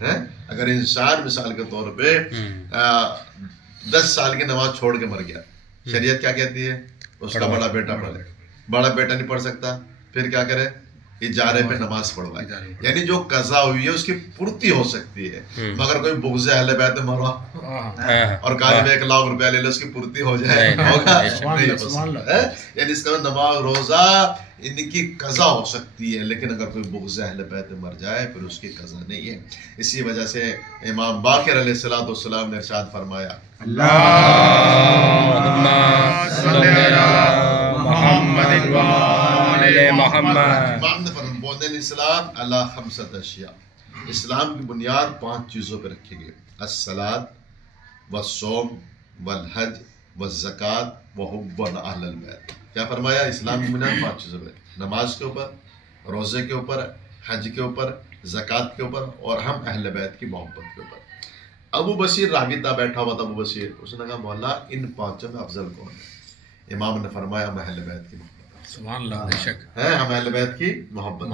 ہے. اگر انسان مثال کے طور پہ 10 سال کی نماز چھوڑ کے مر گیا، شریعت کیا کہتی ہے؟ اس کا بڑا بیٹا پڑھے. بڑا بیٹا نہیں پڑھ سکتا، پھر کیا کرے؟ اجارے پہ نماز پڑھوائے. یعنی جو قضا ہوئی ہے اس کی پورتی ہو سکتی ہے، مگر کوئی بغض اہل بیت میں مروا اور کاج میں 1 لاکھ روپیہ لے لے اس کی پورتی ہو جائے، ہوگا نہیں. یعنی اس کا نماز روزہ ان کی قضا ہو سکتی ہے، لیکن اگر کوئی بغض اہل بیت میں مر جائے پھر اس کی قضا نہیں ہے. اسی وجہ سے امام باقر علیہ السلام نے ارشاد فرمایا اللہم صلی علی محمد و آل محمد. امام نے فرمایا الاسلام علی 5 اشیاء، اسلام کی بنیاد 5 چیزوں پہ رکھی گئی: الصلاۃ والصوم والحج والزکوٰۃ وحب اہل البیت. کیا فرمایا؟ اسلام کی بنیاد 5 چیزوں پہ، نماز کے اوپر، روزے کے اوپر، حج کے اوپر، زکوٰۃ کے اوپر اور ہم اہل بیت کی محبت کے اوپر. ابو بصیر راوی تھا، بیٹھا ہوا تھا ابو بصیر، اس نے کہا مولا ان 5 میں افضل کون ہے؟ امام نے فرمایا ہم اہل بیت کی محبت. سبحان اللہ، بے شک ہے ہم اہل بیت کی محبت.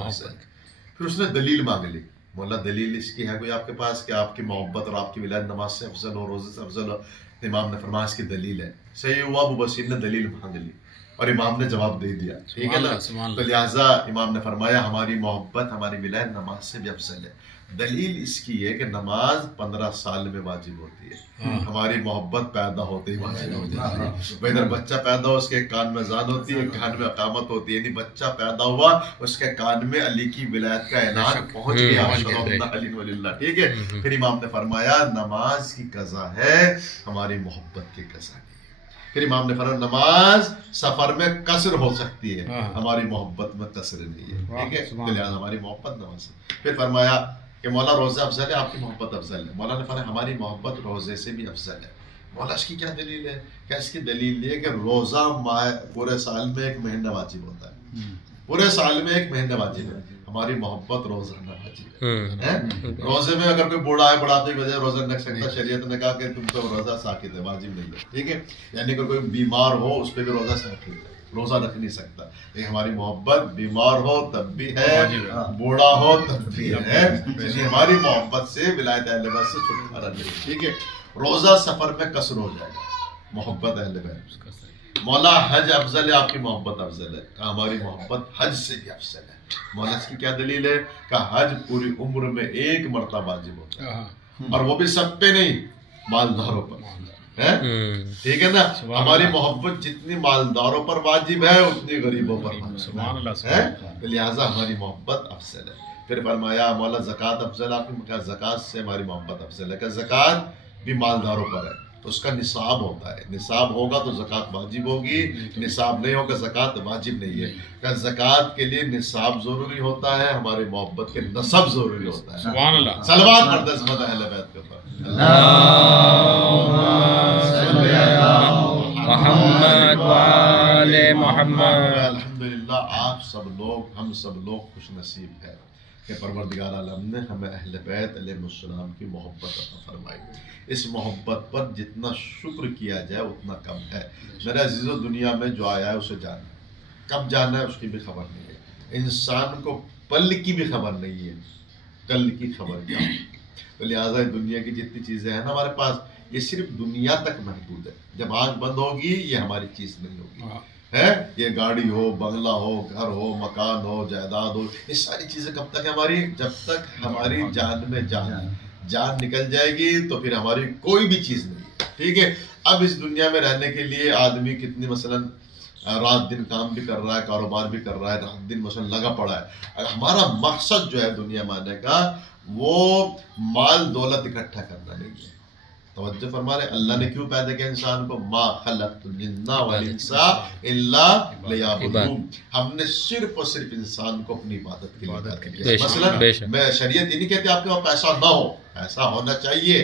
پھر اس نے دلیل مانگ لی. مولا دلیل اس کی ہے کوئی آپ کے پاس کہ آپ کی محبت اور آپ کی ولایت نماز سے افضل ہو، روزے سے افضل ہو؟ امام نے فرمایا اس کی دلیل ہے. صحیح ہوا ابو بصیر نے دلیل مانگ لی اور امام نے جواب دے دیا، ٹھیک ہے نا. تو لہٰذا امام نے فرمایا ہماری محبت، ہماری ولایت نماز سے بھی افضل ہے. دلیل اس کی ہے کہ نماز 15 سال میں واجب ہوتی ہے، ہماری محبت پیدا ہوتے ہی واجب ہو جاتی ہے. ادھر بچہ پیدا ہو اس کے کان میں اذان ہوتی ہے، کان میں اقامت ہوتی ہے. یعنی بچہ پیدا ہوا اس کے کان میں علی کی ولایت کا اعلان پہنچ گیا، علی ولی اللہ، ٹھیک ہے. پھر امام نے فرمایا نماز کی قضا ہے، ہماری محبت کی قضا نہیں ہے. پھر امام نے فرمایا نماز سفر میں قصر ہو سکتی ہے، ہماری محبت میں قصر نہیں ہے، ٹھیک ہے. لہٰذا ہماری محبت نماز. پھر فرمایا کہ مولا روزہ افضل ہے، آپ کی محبت افضل ہے. مولا نے فرمایا ہماری محبت روزے سے بھی افضل ہے. مولا اس کی کیا دلیل ہے؟ کیا اس کی دلیل یہ ہے کہ روزہ پورے سال میں 1 مہینہ واجب ہوتا ہے، پورے سال میں 1 مہینہ واجب ہے. ہماری محبت روزانہ واجب ہے. روزے میں اگر کوئی بوڑھا ہے، بڑھاپے کی وجہ روزہ رکھ سکتا، شریعت نے کہا کہ تم تو روزہ ساکت ہے، واجب نہیں ہے، ٹھیک ہے. یعنی کہ کوئی بیمار ہو اس پہ بھی روزہ ساکت ہے، روزہ رکھ نہیں سکتا. لیکن ہماری محبت بیمار ہو تب بھی ہے، بوڑھا ہو تب بھی ہے. ہماری محبت سے ولایت اہل بیت سے چھٹکارا نہیں، ٹھیک ہے. روزہ سفر میں قصر ہو جائے گا، محبت اہل بیت. مولا حج افضل ہے، آپ کی محبت افضل ہے. ہماری محبت حج سے بھی افضل ہے. مولا اس کی کیا دلیل ہے؟ کہ حج پوری عمر میں 1 مرتبہ واجب ہوتا ہے، اور وہ بھی سب پہ نہیں، مالداروں پر، ٹھیک ہے نا. ہماری محبت جتنی مالداروں پر واجب ہے اتنی غریبوں پر ہے، لہٰذا ہماری محبت افضل ہے. پھر فرمایا مولا زکوٰۃ افضل، آپ کی زکوٰۃ سے ہماری محبت افضل ہے. کہ زکوٰۃ بھی مالداروں پر ہے تو اس کا نصاب ہوتا ہے، نصاب ہوگا تو زکوٰۃ واجب ہوگی، نصاب نہیں ہوگا زکوٰۃ واجب نہیں ہے. کہ زکوٰۃ کے لیے نصاب ضروری ہوتا ہے، ہماری محبت کے نصب ضروری ہوتا ہے. سبحان اللہ. صلوات پڑھتے ہیں عزمت اہل بیت کے اوپر. محمد و آل محمد. الحمدللہ آپ سب لوگ، ہم سب لوگ خوش نصیب ہیں کہ پروردگار عالم نے ہمیں اہل بیت علیہ السلام کی محبت عطا فرمائی. اس محبت پر جتنا شکر کیا جائے اتنا کم ہے. میرے عزیزو دنیا میں جو آیا ہے اسے جانا، کب جانا ہے اس کی بھی خبر نہیں ہے. انسان کو پل کی بھی خبر نہیں ہے، کل کی خبر کیا ہے. تو لہٰذا دنیا کی جتنی چیزیں ہیں نا ہمارے پاس، یہ صرف دنیا تک محدود ہے. جب آنکھ بند ہوگی یہ ہماری چیز نہیں ہوگی. ہے یہ گاڑی ہو، بنگلہ ہو، گھر ہو، مکان ہو، جائیداد ہو، یہ ساری چیزیں کب تک ہے ہماری؟ جب تک ہماری جان میں جان نکل جائے گی تو پھر ہماری کوئی بھی چیز نہیں ہے، ٹھیک ہے. اب اس دنیا میں رہنے کے لیے آدمی کتنی مثلا رات دن کام بھی کر رہا ہے، کاروبار بھی کر رہا ہے، رات دن مثلا لگا پڑا ہے. اگر ہمارا مقصد جو ہے دنیا میں آنے کا وہ مال دولت اکٹھا کرنا نہیں ہے. توجہ فرما رہے اللہ نے کیوں پیدا کیا انسان کو؟ ما خلقت الجن والانس الا لیعبدون. ہم نے صرف اور صرف انسان کو اپنی عبادت کے لیے پیدا کیا. مثلا میں شریعت یہ نہیں کہتی آپ کے پاس پیسہ نہ ہو، ایسا ہونا چاہیے.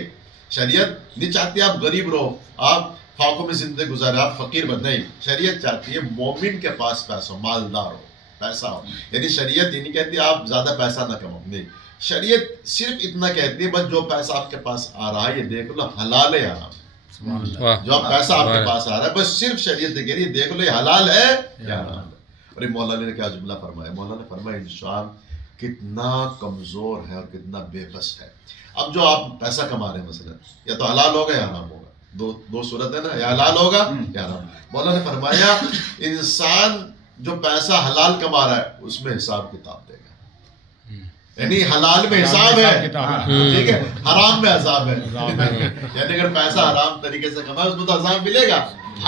شریعت نہیں چاہتی آپ غریب رہو، آپ فاقوں میں زندگی گزارے، آپ فقیر بن. نہیں، شریعت چاہتی ہے مومن کے پاس پیسہ ہو، مالدار ہو، پیسہ ہو. یعنی شریعت یہ نہیں کہتی آپ زیادہ پیسہ نہ کماؤ، نہیں. شریعت صرف اتنا کہتی ہے بس جو پیسہ آپ کے پاس آ رہا ہے یہ دیکھ لو حلال ہے حرام، جو پیسہ آپ کے پاس آ رہا ہے بس صرف شریعت کہہ رہی ہے دیکھ لو یہ حلال ہے یا حرام ہے۔ اور مولانا نے کیا جملہ فرمایا، مولانا نے فرمایا انسان کتنا کمزور ہے اور کتنا بے بس ہے۔ اب جو آپ پیسہ کما رہے ہیں مثلا یا تو حلال ہوگا یا حرام ہوگا، دو صورت ہے نا، یا حلال ہوگا یا حرام۔ مولانا نے فرمایا انسان جو پیسہ حلال کما رہا ہے اس میں حساب کتاب دے گا، یعنی حلال میں حساب ہے، ٹھیک ہے، حرام میں عذاب ہے، یعنی اگر پیسہ حرام طریقے سے کمایا اس میں تو عذاب ملے گا،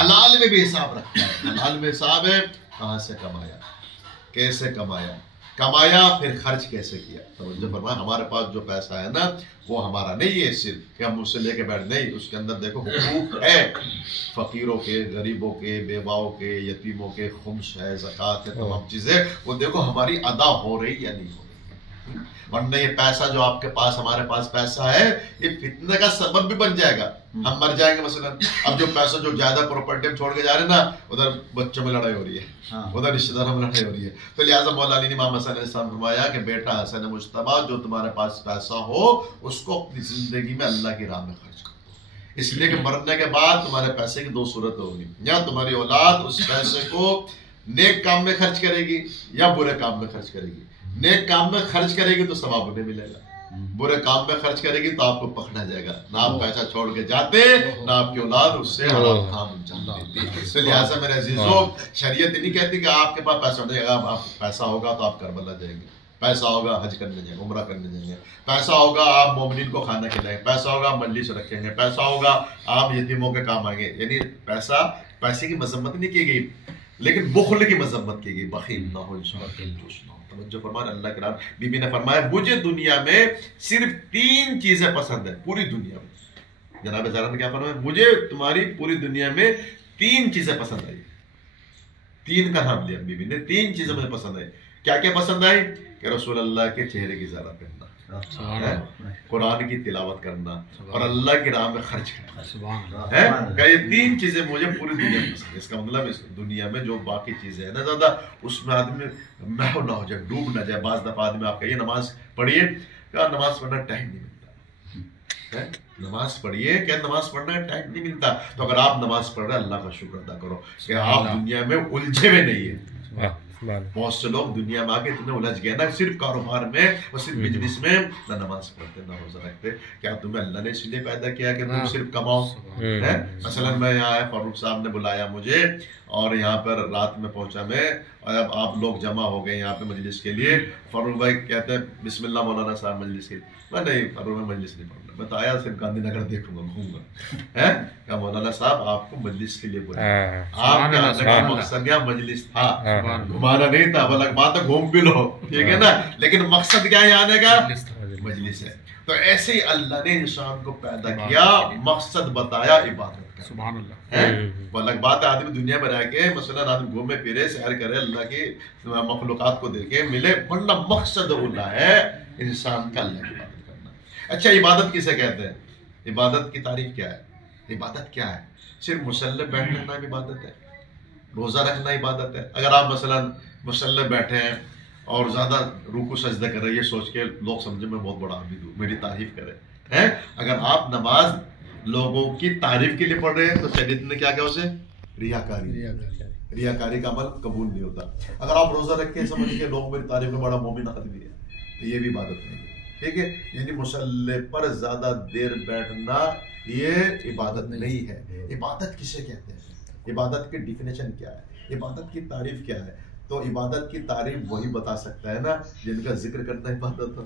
حلال میں بھی حساب رکھتا ہے، حلال میں حساب ہے کہاں سے کمایا، کیسے کمایا پھر خرچ کیسے کیا۔ توجہ فرمائیں، ہمارے پاس جو پیسہ ہے نا وہ ہمارا نہیں ہے صرف کہ ہم اس سے لے کے بیٹھ، نہیں، اس کے اندر دیکھو حقوق ہے، فقیروں کے، غریبوں کے، بیواؤں کے، یتیموں کے، خمس ہے، زکوٰۃ ہے، تمام چیزیں وہ دیکھو ہماری ادا ہو رہی یا نہیں ہو رہی۔ ورنہ یہ پیسہ جو آپ کے پاس، ہمارے پاس پیسہ ہے، یہ فتنے کا سبب بھی بن جائے گا، ہم مر جائیں گے مثلا۔ اب جو پیسہ جو زیادہ پراپرٹی ہم چھوڑ کے جا رہے ہیں نا، ادھر بچوں میں لڑائی ہو رہی ہے، ادھر رشتہ داروں میں لڑائی ہو رہی ہے، تو لہٰذا مولا علی نے امام حسن علیہ السلام فرمایا کہ بیٹا حسن مجتبیٰ جو تمہارے پاس پیسہ ہو اس کو اپنی زندگی میں اللہ کی راہ میں خرچ کرو، اس لیے کہ مرنے کے بعد تمہارے پیسے کی دو صورت ہوگی، یا تمہاری اولاد اس پیسے کو نیک کام میں خرچ کرے گی یا برے کام میں خرچ کرے گی۔ نیک کام میں خرچ کرے گی تو ثواب انہیں ملے گا، برے کام میں خرچ کرے گی تو آپ کو پکڑا جائے گا، نہ آپ پیسہ چھوڑ کے جاتے نہ آپ کی اولاد اس سے حرام کام انجام دیتی۔ تو لہٰذا میرے عزیزوں شریعت نہیں کہتی کہ آپ کے پاس پیسہ نہیں ہے، آپ پیسہ ہوگا تو آپ کربلا جائیں گے، پیسہ ہوگا حج کرنے جائیں گے، عمرہ کرنے جائیں گے، پیسہ ہوگا آپ مومنین کو کھانا کھلائیں گے، پیسہ ہوگا آپ مجلس رکھیں گے، پیسہ ہوگا آپ یتیموں کے کام آئیں گے۔ یعنی پیسے کی مذمت نہیں کی گئی لیکن بخل کی مذمت کی گئی، بخیل نہ ہو، کنجوس نہ ہو۔ توجہ فرمائیں، اللہ کے نام بی بی نے فرمایا مجھے دنیا میں صرف 3 چیزیں پسند ہیں، پوری دنیا میں۔ جناب زہرا نے کیا فرمایا، مجھے تمہاری پوری دنیا میں 3 چیزیں پسند آئی۔ 3 کا نام لیا بی بی نے، 3 چیزیں مجھے پسند آئی۔ کیا کیا پسند آئی؟ کہ رسول اللہ کے چہرے کی زیارت کرنا، قرآن کی تلاوت کرنا اور اللہ کی راہ میں خرچ کرنا، کہ یہ 3 چیزیں مجھے پوری دنیا میں پسند ہے۔ اس کا مطلب اس دنیا میں جو باقی چیزیں ہیں نا زیادہ اس میں آدمی محو نہ ہو جائے، ڈوب نہ جائے۔ بعض دفعہ آدمی آپ کہیے نماز پڑھیے، کیا نماز پڑھنا ٹائم نہیں ملتا، نماز پڑھیے، کیا نماز پڑھنا ٹائم نہیں ملتا؟ تو اگر آپ نماز پڑھ رہے ہیں اللہ کا شکر ادا کرو کہ آپ دنیا میں الجھے ہوئے نہیں ہیں۔ بہت سے لوگ دنیا میں آگے اتنے الجھ گئے نا، صرف کاروبار میں اور صرف بزنس میں، نہ نماز پڑھتے نہ روزہ رکھتے۔ کیا تمہیں اللہ نے اس لیے پیدا کیا کہ تم صرف کماؤ؟ مثلا میں یہاں فاروق صاحب نے بلایا مجھے اور یہاں پر رات میں پہنچا میں، اور اب آپ لوگ جمع ہو گئے یہاں پہ مجلس کے لیے۔ فاروق بھائی کہتے ہیں بسم اللہ مولانا صاحب مجلس کے لیے۔ میں نہیں فاروق میں مجلس نہیں پڑھنا، میں تو آیا صرف گاندھی نگر دیکھوں گا، گھوموں گا۔ کیا مولانا صاحب آپ کو مجلس کے لیے بولا، آپ کا آنے کا مقصد یا مجلس تھا، گھمانا نہیں تھا، بلکہ بات گھوم بھی لو، ٹھیک ہے نا، لیکن مقصد کیا ہے آنے کا؟ مجلس ہے۔ تو ایسے ہی اللہ نے انسان کو پیدا کیا، مقصد بتایا عبادت کا۔ سبحان اللہ۔ وہ الگ بات ہے آدمی دنیا میں رہ کے مثلا آدمی گھومے پھرے، سیر کرے، اللہ کی مخلوقات کو دیکھے ملے، ورنہ مقصد اللہ ہے انسان کا اللہ کی عبادت کرنا۔ اچھا عبادت کسے کہتے ہیں؟ عبادت کی تعریف کیا ہے؟ عبادت کیا ہے؟ صرف مصلی بیٹھنا عبادت ہے، روزہ رکھنا عبادت ہے۔ اگر آپ مثلا مصلی بیٹھے ہیں اور زیادہ رکوع سجدہ کر رہے ہیں، یہ سوچ کے لوگ سمجھے میں بہت بڑا عابد ہوں، میری تعریف کرے۔ اگر آپ نماز لوگوں کی تعریف کے لیے پڑھ رہے ہیں تو شریعت نے کیا کہا اسے؟ ریاکاری کا عمل قبول نہیں ہوتا۔ اگر آپ روزہ رکھ کے سمجھ کے لوگ میری تعریف میں بڑا مومن آدمی ہے تو یہ بھی عبادت نہیں ہے، ٹھیک ہے؟ یعنی مصلی پر زیادہ دیر بیٹھنا یہ عبادت نہیں ہے۔ عبادت کسے کہتے ہیں؟ عبادت کی ڈیفینیشن کیا ہے؟ عبادت کی تعریف کیا ہے؟ تو عبادت کی تعریف وہی بتا سکتا ہے نا جن کا ذکر کرنا عبادت ہو،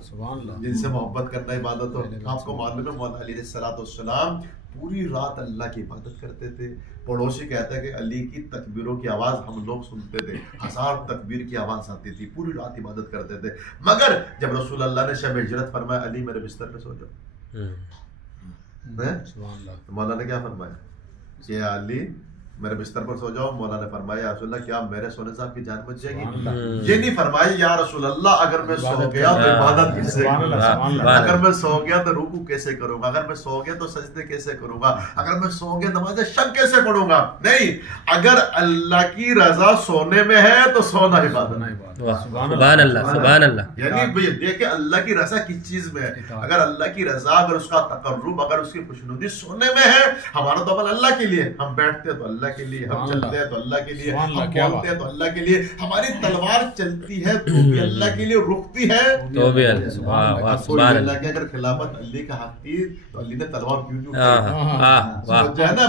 جن سے محبت کرنا عبادت ہو۔ آپ کو معلوم ہے مولا علی علیہ السلام پوری رات اللہ کی عبادت کرتے تھے۔ پڑوسی کہتا ہے کہ علی کی تکبیروں کی آواز ہم لوگ سنتے تھے، 1000 تکبیر کی آواز آتی تھی، پوری رات عبادت کرتے تھے۔ مگر جب رسول اللہ نے شب ہجرت فرمایا علی میرے بستر پہ سو جاؤ، مولا نے کیا فرمایا کہ علی میرے بستر پر سو جاؤ. مولا نے فرمایا یا رسول اللہ کیا میرے سونے سے آپ کی جان بچ جائے گی؟ یہ نہیں فرمایا یا رسول اللہ اگر میں سو گیا تو عبادت کیسے کروں گا، اگر میں سو گیا تو رکوع کیسے کروں گا، اگر میں سو گیا تو سجدے کیسے کروں گا، اگر میں سو گیا نماز شب کیسے پڑھوں گا. نہیں، اگر اللہ کی رضا سونے میں ہے تو سونا عبادت ہے. سبحان اللہ سبحان اللہ. یعنی دیکھیں اللہ کی رضا کس چیز میں ہے. اگر اللہ کی رضا، اگر اس کا تقرب، اگر اس کی خوشنودی سونے میں ہے، ہمارا تو عمل اللہ کے لیے، ہم بیٹھتے تو اللہ کے لیے، ہم چلتے ہیں تو اللہ کے لیے، ہم بولتے ہیں تو اللہ کے لیے، ہماری تلوار چلتی ہے تو بھی اللہ کے لیے، رکتی ہے تو بھی اللہ. اللہ کی اگر خلافت علی کا حق تھی تو علی نے تلوار کیوں نہیں اٹھائی؟ ہے نا،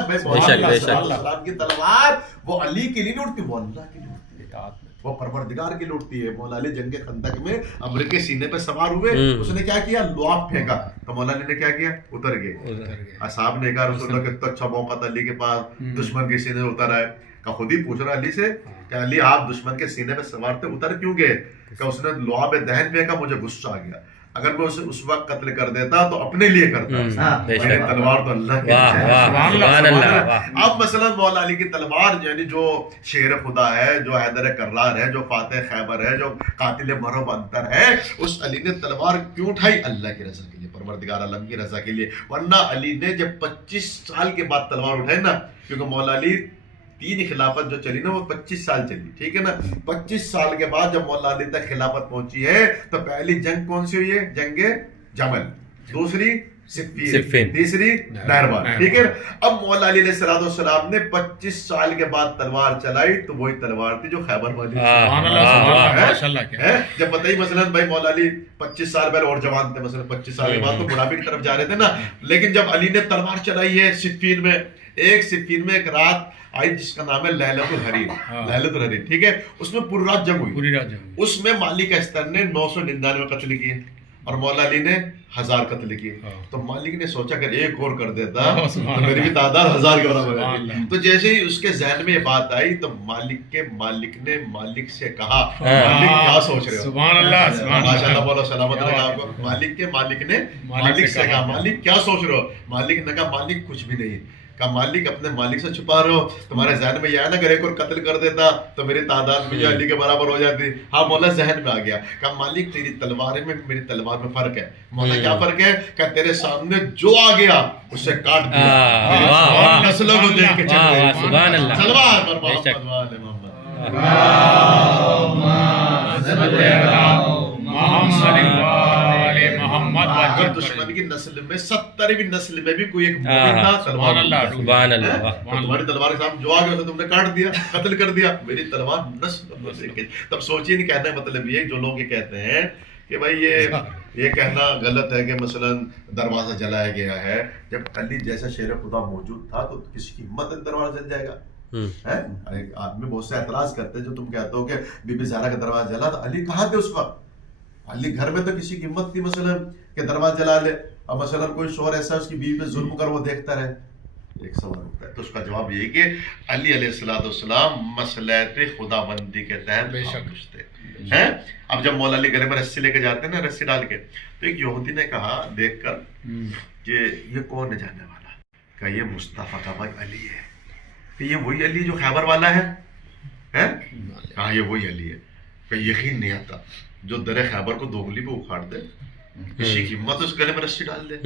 السلام کی تلوار وہ علی کے لیے نہیں اٹھتی، وہ اللہ کے لیے اٹھتی ہے، وہ پروردگار کے لیے اٹھتی ہے. مولا علی جنگ خندق میں امر کے سینے پہ سوار ہوئے، اس نے کیا کیا؟ لعاب پھینکا تو مولا علی نے کیا کیا؟ اتر گئے. اصحاب نے کہا رسول اللہ کتنا اچھا موقع تھا علی کے پاس، دشمن کے سینے اتر آئے. کہ خود ہی پوچھ رہا علی سے کہ علی آپ دشمن کے سینے پہ سوار تھے، اتر کیوں گئے؟ کہ اس نے لعاب دہن پھینکا، مجھے غصہ آ گیا، اگر میں اسے اس وقت قتل کر دیتا تو اپنے لیے کرتا، تلوار تو اللہ کی ہے. اب مثلا مولا علی کی تلوار یعنی جو شیر خدا ہے، جو حیدر کرار ہے، جو فاتح خیبر ہے، جو قاتل مرو انتر ہے، اس علی نے تلوار کیوں اٹھائی؟ اللہ کی رضا کے لیے، پروردگار عالم کی رضا کے لیے. ورنہ علی نے جب 25 سال کے بعد تلوار اٹھائی نا، کیونکہ مولا علی تین خلافت جو چلی نا وہ 25 سال چلی، ٹھیک ہے نا. 25 سال کے بعد جب مولا علی تک خلافت پہنچی ہے تو پہلی جنگ کون سی ہوئی ہے؟ جنگ جمل، دوسری صفین، تیسری نہروان، ٹھیک ہے. اب مولا علی علیہ السلام نے 25 سال کے بعد تلوار چلائی تو وہی تلوار تھی جو خیبر والی. جب بتائیے مثلا بھائی مولا علی 25 سال پہلے اور جوان تھے، مثلا 25 سال کے بعد تو بڑھاپے کی طرف جا رہے تھے نا، لیکن جب علی نے تلوار چلائی ہے صفین میں، صفین میں ایک رات آئی جس کا نام ہے لیلۃ الحریر، ٹھیک ہے. اس میں پوری رات جنگ ہوئی، اس میں مالک استر نے 999 قتل کیے اور مولا علی نے 1000 قتل کیے. تو مالک نے سوچا کہ ایک اور کر دیتا تو میری بھی تعداد 1000 کے برابر ہے. تو جیسے ہی اس کے ذہن میں یہ بات آئی تو مالک نے مالک سے کہا مالک کیا سوچ رہے ہو؟ سبحان اللہ، ماشاء اللہ، بولو سلامت رہے آپ کو. مالک نے مالک سے کہا مالک کیا سوچ رہے ہو؟ مالک نے کہا مالک کچھ بھی نہیں. کہا مالک اپنے مالک سے چھپا رہے ہو، تمہارے ذہن میں یہ ہے نا اگر ایک اور قتل کر دیتا تو میری تعداد بھی علی کے برابر ہو جاتی. ہاں مولا ذہن میں آ گیا. کہا مالک تیری تلوار میں میری تلوار میں فرق ہے. مولا کیا فرق ہے؟ کہ تیرے سامنے جو آ گیا اسے کاٹ دیا، نسلوں کو دیکھ کے چل رہے. سبحان اللہ، تلوار پر محمد اگر دشمن کی نسل میں 70ویں نسل میں بھی کوئی ایک مومن تھا، تلوار سبحان اللہ، تمہاری تلوار کے سامنے جو آ گیا اسے تم نے کاٹ دیا، قتل کر دیا. میری تلوار نسل کو دیکھ کے. تب سوچیے نہیں، کہنے کا مطلب یہ جو لوگ یہ کہتے ہیں کہ بھائی یہ کہنا غلط ہے کہ مثلا دروازہ جلایا گیا ہے. جب علی جیسا شیر خدا موجود تھا تو کسی کی ہمت دروازہ جل جائے گا؟ ایک آدمی بہت سے اعتراض کرتے ہیں جو تم کہتے ہو کہ بی بی زہرا کا دروازہ جلا تو علی کہاں تھے اس وقت؟ علی گھر میں تو کسی کی ہمت تھی مثلا کہ دروازہ جلا لے، اور مثلا کوئی شوہر ایسا اس کی بیوی پہ ظلم کر وہ دیکھتا رہے. ایک سوال ہوتا ہے تو اس کا جواب یہ کہ علی علیہ السلام مصلحت خدا بندی کے تحت ہیں. اب جب مولا علی گلے میں رسی لے کے جاتے ہیں نا، رسی ڈال کے، تو ایک یہودی نے کہا دیکھ کر کہ یہ کون ہے جاننے والا؟ کہ یہ مصطفیٰ کا بھائی علی ہے. کہ یہ وہی علی جو خیبر والا ہے؟ ہاں یہ وہی علی ہے. کہ یقین نہیں آتا جو در خیبر کو دوگلی پہ اکھاڑ دے، کسی کی ہمت اس گلے میں رسی ڈال دے.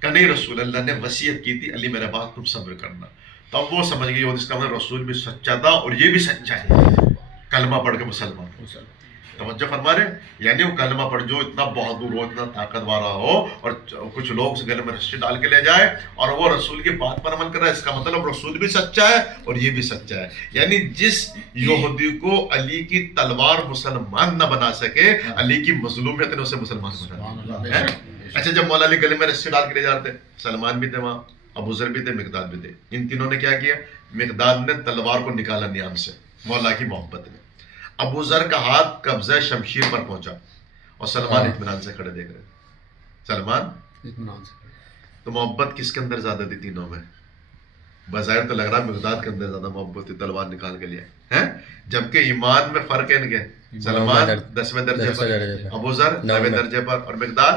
کہ نہیں، رسول اللہ نے وصیت کی تھی علی میرے بات تم صبر کرنا. تو اب وہ سمجھ گئی اس کا مطلب رسول بھی سچا تھا اور یہ بھی سچا ہے، کلمہ پڑھ کے مسلمان. توجہ فرما رہے، یعنی وہ کلمہ پڑھ جو اتنا بہادر ہو، اتنا طاقت والا ہو، اور کچھ لوگ اس گلے میں رسی ڈال کے لے جائے اور وہ رسول کی بات پر عمل کر رہا ہے، اس کا مطلب رسول بھی سچا ہے اور یہ بھی سچا ہے. یعنی جس یہودی کو علی کی تلوار مسلمان نہ بنا سکے، علی کی مظلومیت نے اسے مسلمان بنا دیا. اچھا، جب مولا علی گلے میں رسی ڈال کے لے جاتے، سلمان بھی تھے وہاں، ابو ذر بھی تھے، مقداد بھی تھے. ان تینوں نے کیا کیا؟ مقداد نے تلوار کو نکالا نیام سے مولا کی محبت میں. ابو ذر کا ہاتھ قبضہ شمشیر پر پہنچا اور سلمان اطمینان سے کھڑے دیکھ رہے. سلمان اطمینان سے. تو محبت کس کے اندر زیادہ تھی تینوں میں؟ بظاہر تو لگ رہا مقداد کے اندر زیادہ محبت تھی، تلوار نکال کے لیا. جبکہ ایمان میں فرق ہے ان کے. سلمان 10ویں درجے پر، ابو ذر 9ویں درجے پر، اور مقداد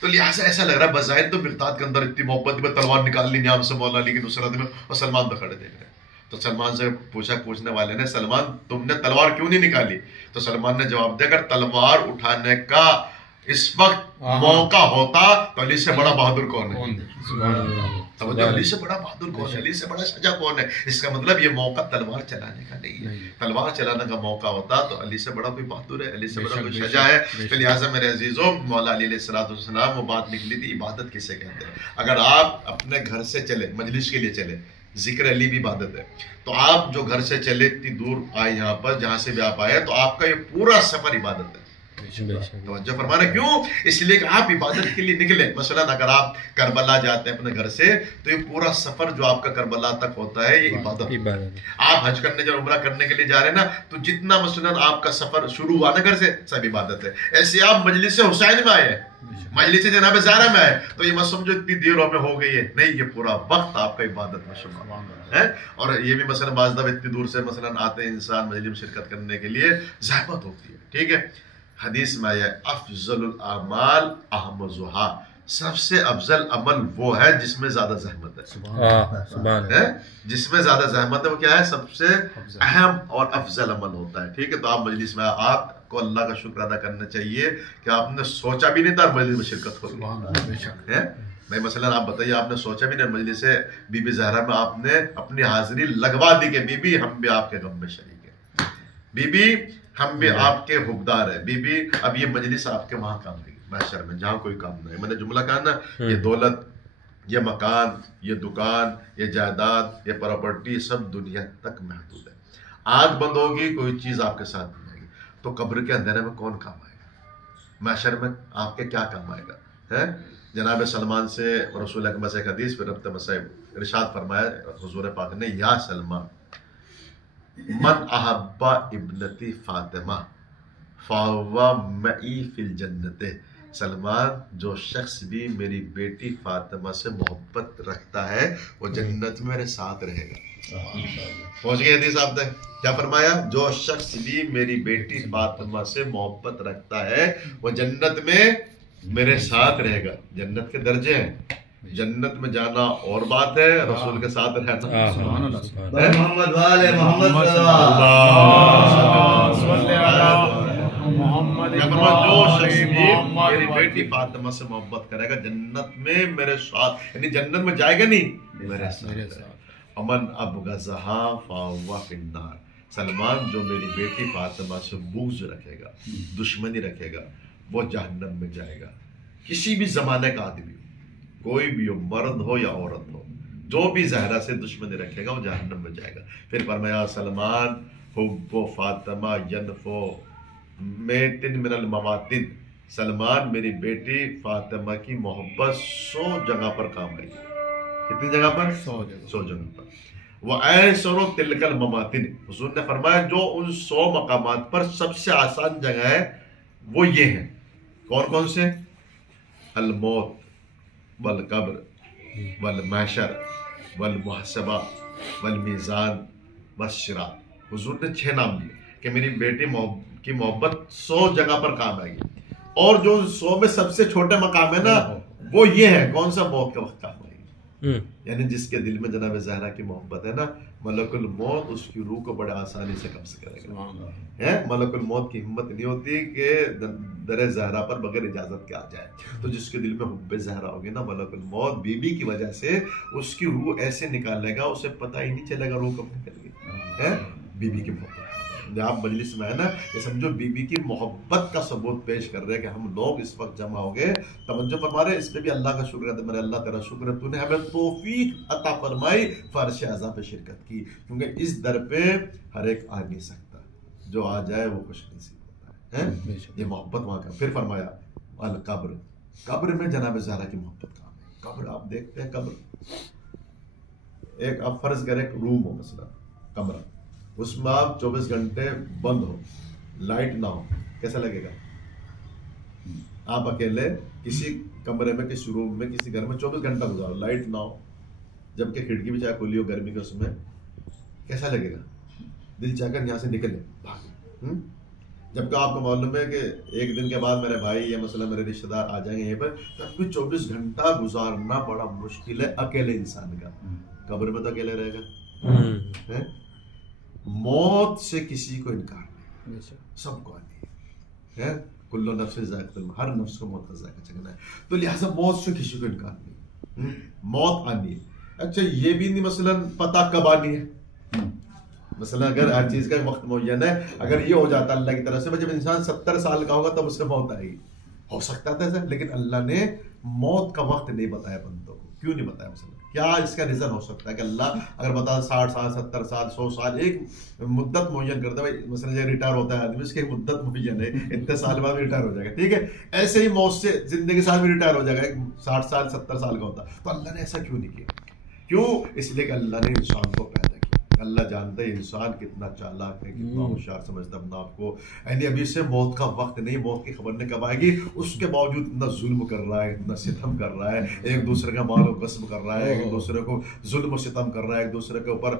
تو لہٰذا ایسا لگ رہا ہے بظاہر تو مقداد کے اندر اتنی محبت میں تلوار نکال لی نیام سے مولا علی کی نصرت میں, اور سلمان تو کھڑے دیکھ رہے. تو سلمان سے پوچھنے والے نے, سلمان تم نے تلوار کیوں نہیں نکالی؟ تو سلمان نے جواب دیا اگر تلوار اٹھانے کا اس وقت موقع ہوتا تو علی سے بڑا بہادر کون ہے؟ علی سے بڑا بہادر کون ہے؟ علی سے بڑا شجاع کون ہے؟ اس کا مطلب یہ موقع تلوار چلانے کا نہیں ہے. تلوار چلانے کا موقع ہوتا تو علی سے بڑا کوئی بہادر ہے, علی سے بڑا کوئی شجاع ہے. تو لہٰذا میرے عزیزوں, مولا علی علیہ السلام وہ بات نکلی تھی, عبادت کسے کہتے ہیں. اگر آپ اپنے گھر سے چلے, مجلس کے لیے چلے, ذکر علی بھی عبادت ہے, تو آپ جو گھر سے چلے اتنی دور آئے یہاں پر, جہاں سے بھی آپ آئے, تو آپ کا یہ پورا سفر عبادت ہے. توجہ فرمانا, کیوں؟ اس لیے کہ آپ عبادت کے لیے نکلے. مثلا اگر آپ کربلا جاتے ہیں اپنے گھر سے, تو یہ پورا سفر جو آپ کا کربلا تک ہوتا ہے یہ عبادت ہے. آپ حج کرنے جب عمرہ کرنے کے لیے جا رہے ہیں نا, تو جتنا مثلا آپ کا سفر شروع ہوا نا گھر سے, سب عبادت ہے. ایسے آپ مجلس حسین میں آئے, مجلس جناب زہرا میں آئے, تو یہ مت سمجھو اتنی دیر میں ہو گئی ہے, نہیں, یہ پورا وقت آپ کا عبادت میں شمار ہے. اور یہ بھی مثلا بعض دفعہ اتنی دور سے مثلا آتے ہیں انسان مجلس میں شرکت کرنے کے لیے, زحمت ہوتی ہے. ٹھیک ہے, حدیث میں آیا افضل الاعمال احمزھا, سب سے افضل عمل وہ ہے جس میں زیادہ زحمت ہے. جس میں زیادہ زحمت ہے وہ کیا ہے؟ سب سے اہم اور افضل عمل ہوتا ہے. ٹھیک ہے, تو آپ مجلس میں, آپ کو اللہ کا شکر ادا کرنا چاہیے کہ آپ نے سوچا بھی نہیں تھا مجلس میں شرکت ہو. بھائی مثلا آپ بتائیے, آپ نے سوچا بھی نہیں مجلس سے بی بی زہرا میں آپ نے اپنی حاضری لگوا دی کہ بی بی ہم بھی آپ کے غم میں شریک ہیں, بی بی ہم بھی آپ کے حقدار ہیں, بی بی اب یہ مجلس آپ کے وہاں کام آئے گی محشر میں, جہاں کوئی کام نہیں ہے. میں نے جملہ کہا نا, یہ دولت, یہ مکان, یہ دکان, یہ جائیداد, یہ پراپرٹی سب دنیا تک محدود ہے. آنکھ بند ہوگی کوئی چیز آپ کے ساتھ نہیں آئے گی. تو قبر کے اندھیرے میں کون کام آئے گا؟ محشر میں آپ کے کیا کام آئے گا؟ جناب سلمان سے رسول اکرم سے ایک حدیث پہ ربط مسائب ارشاد فرمایا حضور پاک نے, یا سلمان من احب ابنتی فاطمہ فہو معی فی الجنت. سلمان, جو شخص بھی میری بیٹی فاطمہ سے محبت رکھتا ہے وہ جنت میں میرے ساتھ رہے گا. پہنچ گئی حدیث آپ تک. کیا فرمایا؟ جو شخص بھی میری بیٹی فاطمہ سے محبت رکھتا ہے وہ جنت میں میرے ساتھ رہے گا. جنت کے درجے ہیں, جنت میں جانا اور بات ہے, رسول کے ساتھ رہنا. محمد والے محمد جو شخص بھی میری بیٹی فاطمہ سے محبت کرے گا جنت میں میرے ساتھ, یعنی جنت میں جائے گا نہیں, میرے ساتھ. امن ابغضھا فہو فی النار. سلمان, جو میری بیٹی فاطمہ سے بغض رکھے گا, دشمنی رکھے گا, وہ جہنم میں جائے گا. کسی بھی زمانے کا آدمی, کوئی بھی ہو, مرد ہو یا عورت ہو, جو بھی زہرا سے دشمنی رکھے گا وہ جہنم میں جائے گا. پھر فرمایا سلمان حب فاطمہ ینفو میتن من المواتن. سلمان, میری بیٹی فاطمہ کی محبت 100 جگہ پر کام آئے گی. کتنی جگہ پر؟ 100 جگہ پر. وَأَيْسَرُ تِلْكَ الْمَوَاطِنِ. حضور نے فرمایا جو ان 100 مقامات پر سب سے آسان جگہ ہے وہ یہ ہیں. کون کون سے؟ الموت والقبر والمحشر والمحاسبہ والمیزان والصراط. حضور نے 6 نام لیے کہ میری بیٹی کی محبت 100 جگہ پر کام آئے گی. اور جو 100 میں سب سے چھوٹے مقام ہے نا وہ یہ ہے, کون سا؟ موت کے وقت کام آئے گی. یعنی جس کے دل میں جناب زہرا کی محبت ہے نا, ملک الموت اس کی روح کو بڑے آسانی سے قبض کرے گا. ملک الموت کی ہمت نہیں ہوتی کہ در زہرا پر بغیر اجازت کے آ جائے. تو جس کے دل میں حب زہرا ہوگی نا, ملک الموت بی بی کی وجہ سے اس کی روح ایسے نکالے گا اسے پتہ ہی نہیں چلے گا روح کب نکل گئی. بی بی کی محبت, آپ مجلس میں ہے نا, یہ سمجھو بی بی کی محبت کا ثبوت پیش کر رہے ہیں کہ ہم لوگ اس وقت جمع ہو گئے. توجہ فرما رہے, اس پہ بھی اللہ کا شکر ہے. میرے اللہ تیرا شکر ہے, تو نے ہمیں توفیق عطا فرمائی فرش اعضاء پہ شرکت کی, کیونکہ اس در پہ ہر ایک آ نہیں سکتا, جو آ جائے وہ خوش نصیب ہوتا ہے. یہ محبت وہاں کا. پھر فرمایا القبر. قبر میں جناب زہرا کی محبت کام ہے. قبر آپ دیکھتے ہیں, قبر ایک, آپ فرض کریں ایک روم ہو مثلا, کمرہ, اس میں آپ 24 گھنٹے بند ہو, لائٹ نہ ہو, کیسا لگے گا؟ آپ اکیلے کسی کمرے میں, کسی روم میں, کسی گھر میں 24 گھنٹہ گزارو, لائٹ نہ ہو, جبکہ کھڑکی بھی چاہے کھلی ہو گرمی کے, اس میں کیسا لگے گا؟ دل چاہ کر یہاں سے نکلے, بھاگے. جبکہ آپ کو معلوم ہے کہ ایک دن کے بعد میرے بھائی یا مثلا میرے رشتہ دار آ جائیں گے یہیں پر، تب بھی 24 گھنٹہ گزارنا بڑا مشکل ہے اکیلے انسان کا. قبر میں تو اکیلے رہے گا. موت سے کسی کو انکار نہیں، سب کو آتی ہے. کل نفس ذائقۃ الموت، ہر نفس کو موت کا ذائقہ چکھنا ہے. تو لہٰذا موت سے کسی کو انکار نہیں، موت آنی ہے. اچھا یہ بھی نہیں مثلا پتہ کب آنی ہے. مثلا اگر ہر چیز کا وقت معین ہے، اگر یہ ہو جاتا اللہ کی طرف سے جب انسان 70 سال کا ہوگا تب اس سے موت آئے گی، ہو سکتا تھا ایسا. لیکن اللہ نے موت کا وقت نہیں بتایا بندوں کو. کیوں نہیں بتایا؟ مثلا کیا اس کا ریزن ہو سکتا ہے کہ اللہ اگر بتا 60 سال 70 سال 100 سال ایک مدت معین کرتا ہے. مثلا یہ ریٹائر ہوتا ہے آدمی، اس کی ایک مدت معین ہے، اتنے سال بعد ریٹائر ہو جائے گا. ٹھیک ہے، ایسے ہی موت سے زندگی کے ساتھ بھی ریٹائر ہو جائے گا. 60 سال 70 سال کا ہوتا. تو اللہ نے ایسا کیوں نہیں کیا؟ کیوں؟ اس لیے کہ اللہ نے انسان کو پیدا کیا. اللہ جانتا ہے انسان کتنا چالاک ہے، کتنا ہوشیار سمجھتا اپنا آپ کو. یعنی ابھی سے موت کا وقت نہیں، موت کی خبر نہیں کب آئے گی. اس کے باوجود اتنا ظلم کر رہا ہے، اتنا ستم کر رہا ہے، ایک دوسرے کا مال و غصب کر رہا ہے، ایک دوسرے کو ظلم و ستم کر رہا ہے، ایک دوسرے کے اوپر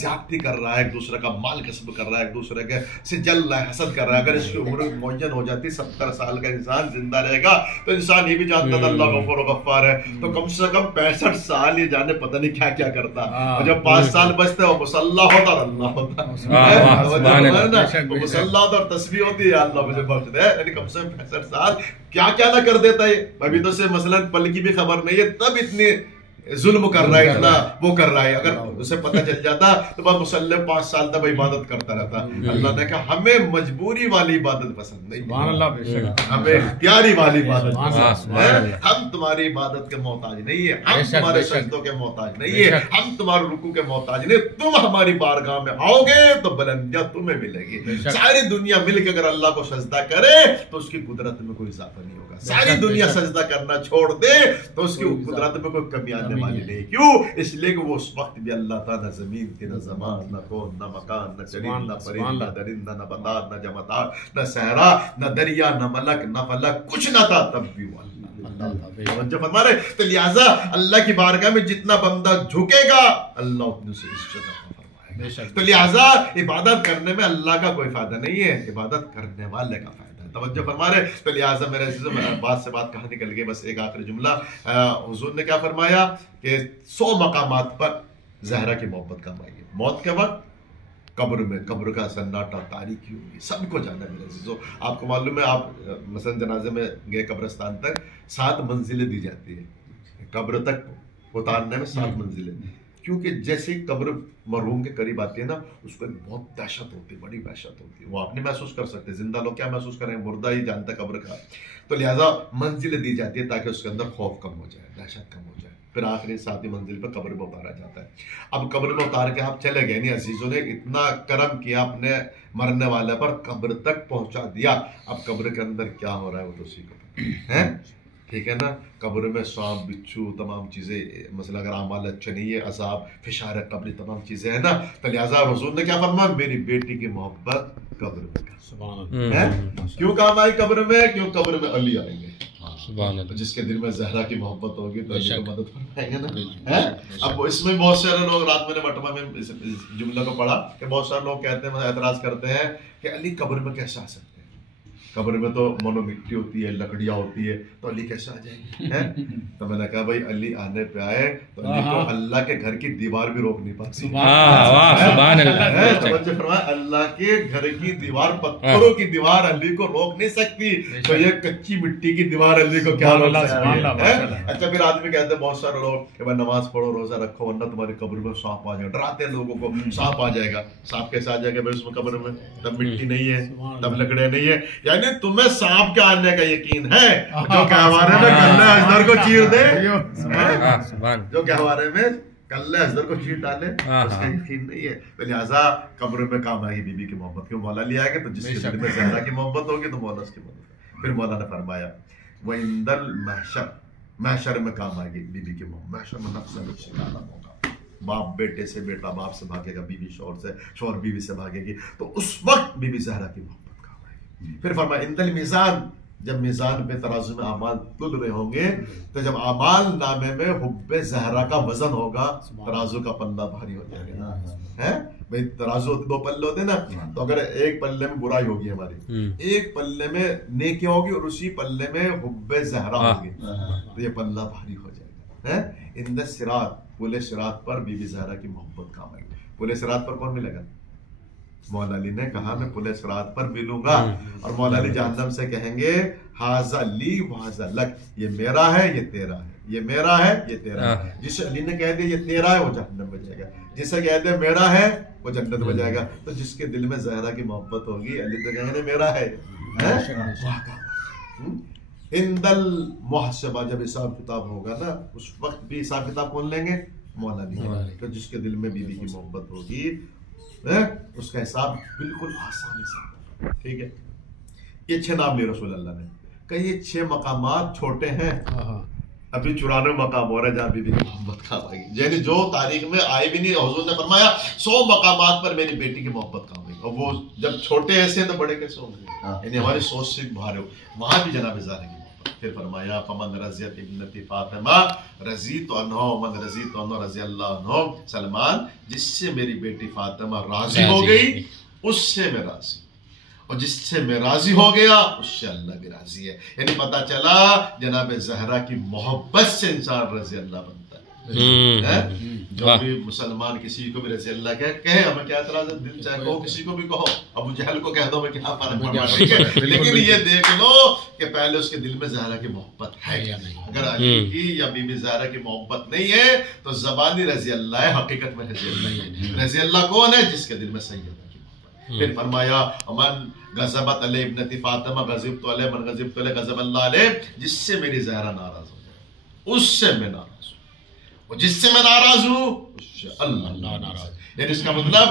زیادتی کر رہا ہے، ایک دوسرے کا مال غصب کر رہا ہے، ایک دوسرے کے سے جل رہا ہے، حسد کر رہا ہے. اگر اس کی عمر معین ہو جاتی 70 سال کا انسان زندہ رہے گا تو انسان یہ بھی جانتا تھا اللہ غفور و غفار ہے. تو کم سے کم 65 سال یہ جانے پتہ نہیں کیا کیا کرتا. اور جب 5 سال بچتے وہ مسلح ہوتا اللہ ہوتا، مسلح ہوتا اور تسبیح ہوتی ہے اللہ مجھے بخش دے. یعنی کم سے کم 65 سال کیا کیا نہ کر دیتا ہے. ابھی تو سے مثلا پل کی بھی خبر نہیں ہے، تب اتنی ظلم کر رہا ہے، اتنا وہ کر رہا ہے. اگر اسے پتہ چل جاتا تو بس مسلح 5 سال تک عبادت کرتا رہتا. اللہ نے کہا ہمیں مجبوری والی عبادت پسند نہیں، ہمیں اختیاری والی عبادت پسند ہے. ہم تمہاری عبادت کے محتاج نہیں ہے، ہم تمہارے سجدوں کے محتاج نہیں ہے، ہم تمہارے رکوع کے محتاج نہیں. تم ہماری بارگاہ میں آؤ گے تو بلندیاں تمہیں ملے گی. ساری دنیا مل کے اگر اللہ کو سجدہ کرے تو اس کی قدرت میں کوئی اضافہ نہیں ہوگا. ساری دنیا سجدہ کرنا چھوڑ دے تو اس کی قدرت میں کوئی کمی آنے والی نہیں. کیوں؟ اس لیے کہ وہ اس وقت بھی اللہ تھا، نہ زمین تھی، نہ زمان، نہ کون، نہ مکان، نہ چرند، نہ پرند، نہ درند، نہ نباتات، نہ جمادات، نہ صحرا، نہ دریا، نہ ملک، نہ فلک، کچھ نہ تھا تب بھی وہ اللہ فرما رہے. تو لہٰذا اللہ کی بارگاہ میں جتنا بندہ جھکے گا اللہ اتنے سے عزت فرمائے گا. تو لہٰذا عبادت کرنے میں اللہ کا کوئی فائدہ نہیں ہے، عبادت کرنے والے کا فائدہ. توجہ فرما رہے. تو لہٰذا میرے عزیزوں بات سے بات کہاں نکل گئی. بس ایک آخری جملہ، حضور نے کیا فرمایا کہ 100 مقامات پر زہرا کی محبت کام آئی ہے. موت کے وقت قبر میں، قبر کا سناٹا، تاریکی ہوگی، سب کو جانا ہے میرے عزیزوں. آپ کو معلوم ہے، آپ مثلا جنازے میں گئے قبرستان تک 7 منزلیں دی جاتی ہے. قبر تک اتارنے میں 7 منزلیں. کیونکہ جیسے قبر مرحوم کے قریب آتی ہے نا، اس کو ایک بہت دہشت ہوتی ہے، بڑی دہشت ہوتی ہے. وہ آپ نہیں محسوس کر سکتے، زندہ لوگ کیا محسوس کریں، مردہ ہی جانتا قبر کا. تو لہٰذا منزلیں دی جاتی ہے تاکہ اس کے اندر خوف کم ہو جائے، دہشت کم ہو جائے. پھر آخری 7ویں منزل پر قبر میں اتارا جاتا ہے. اب قبر میں اتار کے آپ چلے گئے، نہیں عزیزوں نے اتنا کرم کیا اپنے مرنے والے پر، قبر تک پہنچا دیا. اب قبر کے اندر کیا ہو رہا ہے وہ تو اسی کو ہے. ٹھیک ہے نا. قبر میں سانپ، بچھو، تمام چیزیں، مثلا اگر اعمال اچھے نہیں ہے، عذاب، فشار قبری، تمام چیزیں ہیں نا. تو لہٰذا حضور نے کیا فرمایا، میری بیٹی کی محبت قبر میں کر. کیوں کام آئی قبر میں؟ کیوں قبر میں علی آئیں گے. جس کے دل میں زہرا کی محبت ہوگی تو علی کو مدد فرمائیں گے نا. اب اس میں بہت سارے لوگ، رات میں نے مٹمہ میں اس جملہ کو پڑھا کہ بہت سارے لوگ کہتے ہیں، اعتراض کرتے ہیں کہ علی قبر میں کیسے آ سکتے ہیں. قبر میں تو منو مٹی ہوتی ہے، لکڑیاں ہوتی ہے، تو علی کیسے آ جائیں گے؟ تو میں نے کہا بھائی علی آنے پہ آئے تو علی کو اللہ کے گھر کی دیوار بھی روک نہیں پاتی. اللہ کے گھر کی دیوار، پتھروں کی دیوار علی کو روک نہیں سکتی، تو یہ کچی مٹی کی دیوار علی کو کیا روک سکتی ہے؟ اچھا پھر آدمی کہتے ہیں بہت سارے لوگ کہ بھائی نماز پڑھو، روزہ رکھو، ورنہ تمہاری قبر میں سانپ آ جائے گا. ڈراتے ہیں لوگوں کو سانپ آ جائے گا. سانپ کیسے آ جائے گا بھائی اس میں قبر میں؟ تب مٹی نہیں ہے، تب لکڑے نہیں ہے. یعنی تمہیں سانپ کے آنے کا یقین ہے جو گہوارے میں کلے اجدر کو چیر دے، جو گہوارے میں کلے اجدر کو چیر ڈالے، اس کا یقین نہیں ہے. تو لہٰذا قبر میں کام آئے گی بی بی کی محبت. کیوں؟ مولا لے آئے گا تو جس کے دل میں زہرا کی محبت ہوگی تو مولا اس کی مدد. پھر مولا نے فرمایا وَعِندَ الْمَحْشَرِ، محشر میں کام آئے گی بی بی کی محبت. محشر میں نفس نفس کا عالم ہوگا. باپ بیٹے سے، بیٹا باپ سے بھاگے گا، بیوی شوہر سے، شوہر بیوی سے بھاگے گی. تو اس وقت بی بی زہرا کی محبت. پھر فرمایا عند المیزان، جب میزان پہ ترازو میں اعمال تل رہے ہوں گے تو جب اعمال نامے میں حب زہرا کا وزن ہوگا ترازو کا پلہ بھاری ہو جائے گا. ہے بھائی ترازو دو پلے ہوتے ہیں نا, تو اگر ایک پلے میں برائی ہوگی ہماری, ایک پلے میں نیکی ہوگی اور اسی پلے میں حب زہرا ہوگی, تو یہ پلہ بھاری ہو جائے گا. ان دا صراط, پل صراط پر بی بی زہرا کی محبت کام آئے گی. پل صراط پر کون ملے گا؟ مولا علی نے کہا میں پل صراط پر ملوں گا, اور مولا علی جہنم سے کہیں گے ھذا لی وھذا لک, یہ میرا ہے یہ تیرا ہے, یہ میرا ہے یہ تیرا ہے. جسے علی نے کہہ دیا یہ تیرا ہے وہ جہنم میں جائے گا, جسے کہہ دیا میرا ہے وہ جنت میں جائے گا. تو جس کے دل میں زہرا کی محبت ہوگی علی تو کہیں گے میرا ہے. عند المحاسبہ, جب حساب کتاب ہوگا نا اس وقت بھی حساب کتاب کون لیں گے؟ مولا علی. تو جس کے دل میں بی بی کی محبت ہوگی اس کا حساب بالکل آسانی سے. ٹھیک ہے, یہ 6 نام لیے رسول اللہ نے, کہ یہ 6 مقامات چھوٹے ہیں, ابھی 94 مقام ہو رہا ہے جہاں بی بی کی محبت کام آئے گی. یعنی جو تاریخ میں آئے بھی نہیں, حضور نے فرمایا 100 مقامات پر میری بیٹی کی محبت کام آئے گی, اور وہ جب چھوٹے ایسے ہیں تو بڑے کیسے ہوں گے؟ یعنی ہماری سوچ سے باہر ہو. وہاں بھی جناب زہرا کی محبت. پھر فرمایا فمن رضیت ابنتی فاطمہ رضیت عنہ ومن رضیت عنہ رضی اللہ عنہ. سلمان, جس سے میری بیٹی فاطمہ راضی ہو گئی اس سے میں راضی, اور جس سے میں راضی ہو گیا اس سے اللہ بھی راضی ہے. یعنی پتہ چلا جناب زہرا کی محبت سے انسان رضی اللہ بنتا ہے. جو بھی مسلمان کسی کو بھی رضی اللہ کہے ہمیں کیا اعتراض ہے؟ دل چاہے کہو, کسی کو بھی کہو, ابو جہل کو کہہ دو میں کیا فرق پڑا, ٹھیک ہے, لیکن یہ دیکھ لو کہ پہلے اس کے دل میں زہرا کی محبت ہے یا نہیں. اگر علی کی یا بی بی زہرا کی محبت نہیں ہے تو زبانی رضی اللہ ہے, حقیقت میں رضی اللہ ہے. رضی اللہ کون ہے؟ جس کے دل میں سیدہ کی محبت. پھر فرمایا من غضبت علی ابنتی فاطمہ غضبت علیہ من غضبت علیہ غضب اللہ علیہ, جس سے میری زہرا ناراض ہو جائے اس سے میں ناراض ہوں, اور جس سے میں ناراض ہوں اس سے اللہ ناراض. یعنی اس کا مطلب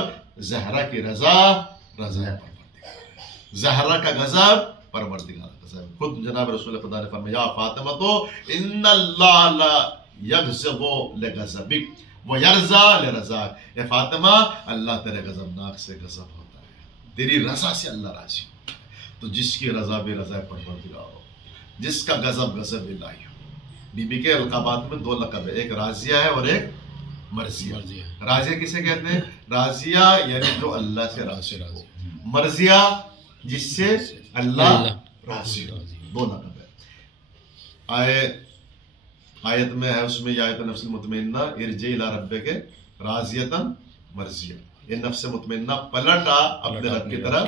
زہرا کی رضا رضا ہے پروردگار, زہرا کا غضب پروردگار کا غضب. خود جناب رسول خدا نے فرمایا فاطمہ تو ان اللہ لا یغضب لغضبک ویرضا لرضاک. اے فاطمہ, اللہ تیرے غضبناک سے غضب ہوتا ہے, تیری رضا سے اللہ راضی ہو. تو جس کی رضا بھی رضا پروردگار ہو, جس کا غضب غضب الہی ہو. بی بی کے القابات میں 2 لقب ہے, ایک راضیہ ہے اور ایک مرضیہ. راضیہ کسے کہتے ہیں؟ راضیہ یعنی جو اللہ سے راضی ہو, مرضیہ جس سے اللہ راضی ہو. 2 لقب ہے. آیت میں ہے, اس میں یہ آیت نفس المطمئنہ ارجعی الی ربک راضیۃ مرضیہ. یہ نفس مطمئنہ پلٹ آ اپنے رب کی طرف,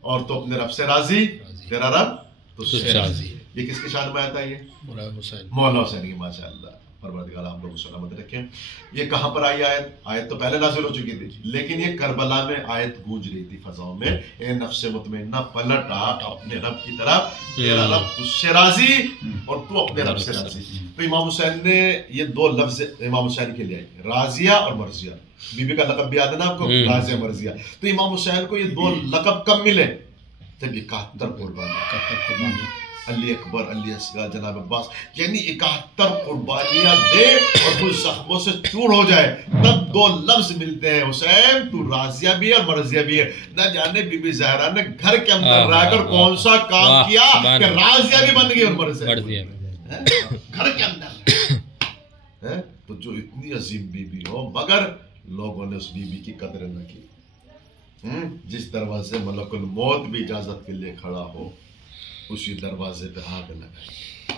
اور تو اپنے رب سے راضی, تیرا رب تجھ سے راضی. یہ کس کی شان میں آتا ہے؟ یہ مولا حسین کی. ماشاء اللہ, پروردگار آپ لوگ سلامت رکھیں. یہ کہاں پر آئی آیت؟ آیت تو پہلے نازل ہو چکی تھی, لیکن یہ کربلا میں آیت گونج رہی تھی فضاؤں میں, اے نفس مطمئنہ پلٹ آ اپنے رب کی طرف, تیرا رب تجھ سے راضی اور تو اپنے رب سے راضی. تو امام حسین نے یہ 2 لفظ امام حسین کے لیے آئی, راضیہ اور مرضیہ. بی بی کا لقب بھی یاد ہے نا آپ کو, راضیہ مرضیہ. تو امام حسین کو یہ 2 لقب کب ملے؟ جب 71 قربانی, علی اکبر, علی اصغر, جناب عباس, یعنی 71 قربانیاں دے اور وہ زخموں سے چور ہو جائے, تب 2 لفظ ملتے ہیں, حسین تو راضیہ بھی ہے اور مرضیہ بھی ہے. نہ جانے بی بی زہرا نے گھر کے اندر رہ کر کون سا کام کیا کہ راضیہ بھی بن گئی اور مرضیہ بھی, گھر کے اندر. تو جو اتنی عظیم بی بی ہو مگر لوگوں نے اس بی بی کی قدر نہ کی. جس دروازے ملک الموت بھی اجازت کے لیے کھڑا ہو اسی دروازے پہ آگ لگائی.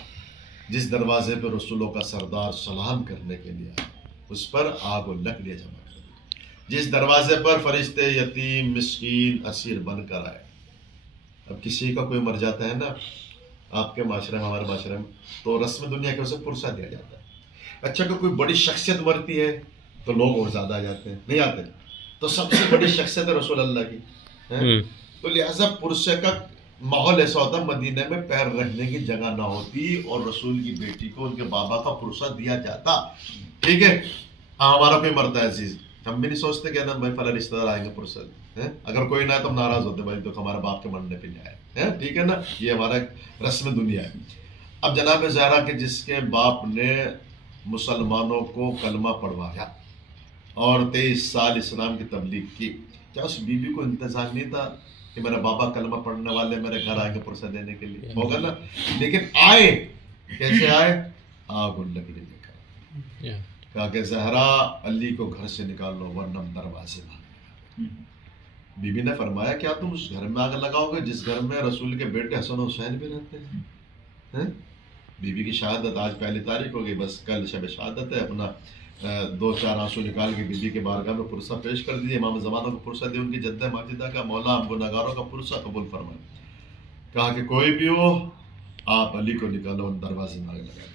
جس دروازے پہ رسولوں کا سردار سلام کرنے کے لیے اس پر آگ و لکڑیاں جمع کر دی. جس دروازے پر فرشتے یتیم مسکین اسیر بن کر آئے. اب کسی کا کوئی مر جاتا ہے نا آپ کے معاشرے میں, ہمارے معاشرے میں, تو رسم دنیا کے اسے پرسہ دیا جاتا ہے. اچھا کہ کوئی بڑی شخصیت مرتی ہے تو لوگ اور زیادہ آ جاتے ہیں, نہیں آتے. تو سب سے بڑی شخصیت ہے رسول اللہ کی, تو لہٰذا پرسے کا ماحول ایسا ہوتا, مدینہ میں پیر رکھنے کی جگہ نہ ہوتی اور رسول کی بیٹی کو ان کے بابا کا پرسہ دیا جاتا. ٹھیک ہے, ہمارا کوئی مرتا ہے عزیز, ہم بھی نہیں سوچتے کہ نا بھائی فلاں رشتہ دار آئیں گے پرسہ, اگر کوئی نہ ہے تو ہم ناراض ہوتے, بھائی تو ہمارے باپ کے مرنے پہ نہیں آئے. ٹھیک ہے نا, یہ ہمارا رسم دنیا ہے. اب جناب زہرا کے جس کے باپ نے مسلمانوں کو کلمہ پڑھوایا اور 23 سال اسلام کی تبلیغ کی, کیا اس بی بی کو انتظار نہیں تھا کہ میرا بابا کلمہ پڑھنے والے میرے گھر آئیں گے پرسہ دینے کے لیے، ہوگا نا؟ لیکن آئے کیسے آئے؟ آگ اور لکڑی لے کر، کہا کہ زہرا علی کو گھر سے نکال لو ورنہ دروازے میں۔ بی بی نے فرمایا کیا تم اس گھر میں آگ لگاؤ گے جس گھر میں رسول کے بیٹے حسن و حسین بھی رہتے ہیں؟ بی بی کی شہادت آج پہلی تاریخ ہو گئی، بس کل شب شہادت ہے، اپنا 2-4 آنسو نکال کے بی بی کے بارگاہ میں پرسہ پیش کر دیے، امام زمانہ کو پرسہ دے ان کی جدہ ماجدہ کا، مولا ہم گناہگاروں کا پرسہ قبول فرمائے۔ کہا کہ کوئی بھی ہو آپ علی کو نکالو ان دروازے میں آگ لگا دیں۔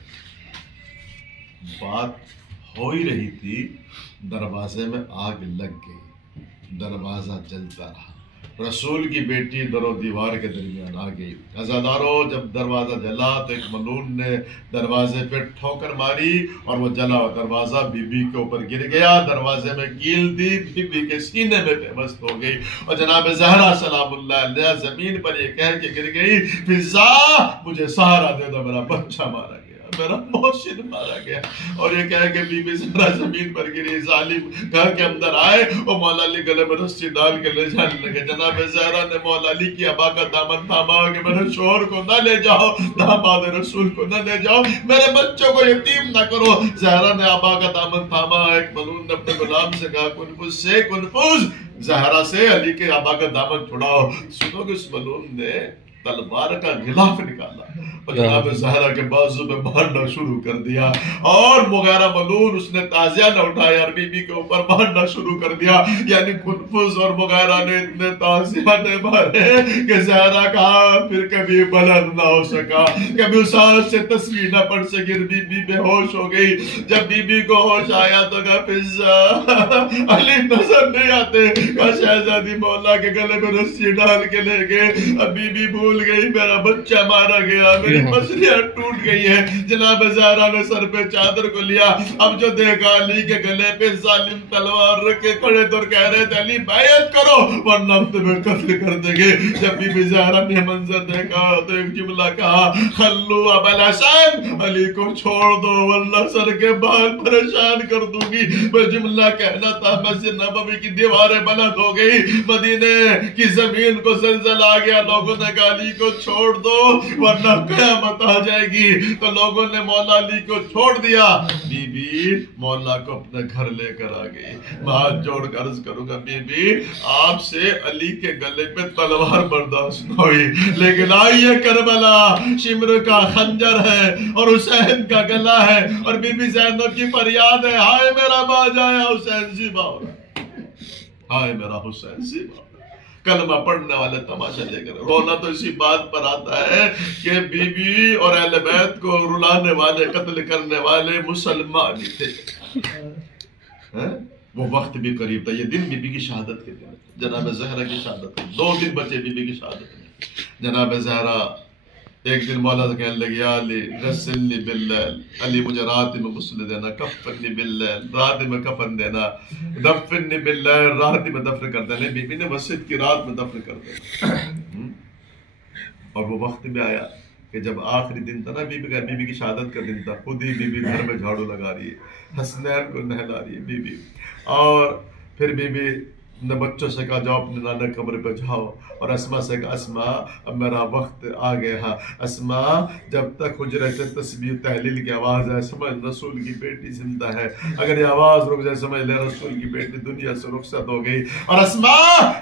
بات ہو ہی رہی تھی، دروازے میں آگ لگ گئی، دروازہ جلتا رہا، رسول کی بیٹی در و دیوار کے درمیان آ گئی۔ عزادارو جب دروازہ جلا تو ایک ملعون نے دروازے پہ ٹھوکر ماری اور وہ جلا ہوا دروازہ بی بی کے اوپر گر گیا، دروازے میں کیل تھی، بی بی کے سینے میں پیوست ہو گئی، اور جناب زہرا سلام اللہ علیہ زمین پر یہ کہہ کے گر گئی، فضا مجھے سہارا دے دو، میرا بچہ مارا گیا، میرا محسن مارا گیا۔ اور یہ کہہ کہ بی بی زہرا زمین پر گری، ظالم گھر کے اندر آئے اور مولا علی گلے میں رسی ڈال کے لے جانے لگے۔ جناب زہرا نے مولا علی کی ابا کا دامن تھاما کہ میرے شوہر کو نہ لے جاؤ، داماد رسول کو نہ لے جاؤ، میرے بچوں کو یتیم نہ کرو۔ زہرا نے ابا کا دامن تھاما، ایک ملعون نے اپنے غلام سے کہا کنفوز سے کنفوز زہرا سے علی کے ابا کا دامن چھڑاؤ۔ سنو کہ اس ملعون نے تلوار کا غلاف نکالا اور جناب زہرا کے بازو میں مارنا شروع کر دیا، اور مغیرہ ملعون اس نے تازیہ نہ اٹھایا اور بی بی کے اوپر مارنا شروع کر دیا۔ یعنی کنفوز اور مغیرہ نے اتنے تازیہ نے مارے کہ زہرا کہا پھر کبھی بلند نہ ہو سکا، کبھی اس آج سے تصویر نہ پڑھ سکی، بی بی بے ہوش ہو گئی۔ جب بی بی کو ہوش آیا تو کہا فضا علی نظر نہیں آتے، کہا شہزادی مولا کے گلے میں رسی ڈال کے لے گئے، اب بی بی بھول گئی میرا بچہ مارا گیا، میری پسلیاں ٹوٹ گئی ہے۔ جناب زہرا نے سر پہ چادر کو لیا، اب جو دیکھا علی کے گلے پہ ظالم تلوار رکھے کھڑے تو کہہ رہے تھے علی بیعت کرو ورنہ ہم تمہیں قتل کر دیں گے۔ جب بی بی زہرا نے منظر دیکھا تو ایک جملہ کہا خلو ابا الحسن، علی کو چھوڑ دو ورنہ سر کے بال پریشان کر دوں گی۔ وہ جملہ کہنا تھا، مسجد نبوی کی دیواریں بلند ہو گئی، مدینے کی زمین کو زلزلہ آ گیا، لوگوں نے کہا علی کو چھوڑ دو ورنہ قیامت آ جائے گی، تو لوگوں نے مولا علی کو چھوڑ دیا۔ بی بی مولا کو اپنے گھر لے کر آ گئی۔ میں ہاتھ جوڑ کر عرض کروں گا بی بی آپ سے علی کے گلے پہ تلوار برداشت نہ ہوئی، لیکن آئیے کربلا شمر کا خنجر ہے اور حسین کا گلا ہے، اور بی بی زینب کی فریاد ہے ہائے میرا باجا ہے حسین زیبا ہو رہا ہے، ہائے میرا حسین زیبا ہو رہا ہے۔ کلمہ پڑھنے والے تماشا لے کر رونا تو اسی بات پر آتا ہے کہ بی بی اور اہل بیت کو رلانے والے قتل کرنے والے مسلمان ہی تھے۔ وہ وقت بھی قریب تھا، یہ دن بی بی کی شہادت کے دن، جناب زہرا کی شہادت، 2 دن بچے بی بی کی شہادت میں۔ جناب زہرا ایک دن مولا سے کہنے لگی یا علی غسلنی باللیل، علی مجھے رات میں غسل دینا، کفنی باللیل رات میں کفن دینا، دفنی باللیل رات میں دفن کر دینا۔ بی بی نے مسجد کی رات میں دفن کر دینا۔ اور وہ وقت بھی آیا کہ جب آخری دن تھا نا بی بی کی شہادت کا دن تھا، خود ہی بی بی گھر میں جھاڑو لگا رہی ہے، حسنین کو نہلا رہی ہے بی بی، اور پھر بی بی نے بچوں سے کہا جاؤ اپنے نانا قبر پہ جاؤ، اور اسما سے کہا اسما اب میرا وقت آ گیا، اسما جب تک حجرے سے تسبیح تحلیل کی آواز ہے سمجھ رسول کی بیٹی زندہ ہے، اگر یہ آواز رک جائے سمجھ لے رسول کی بیٹی دنیا سے رخصت ہو گئی۔ اور اسما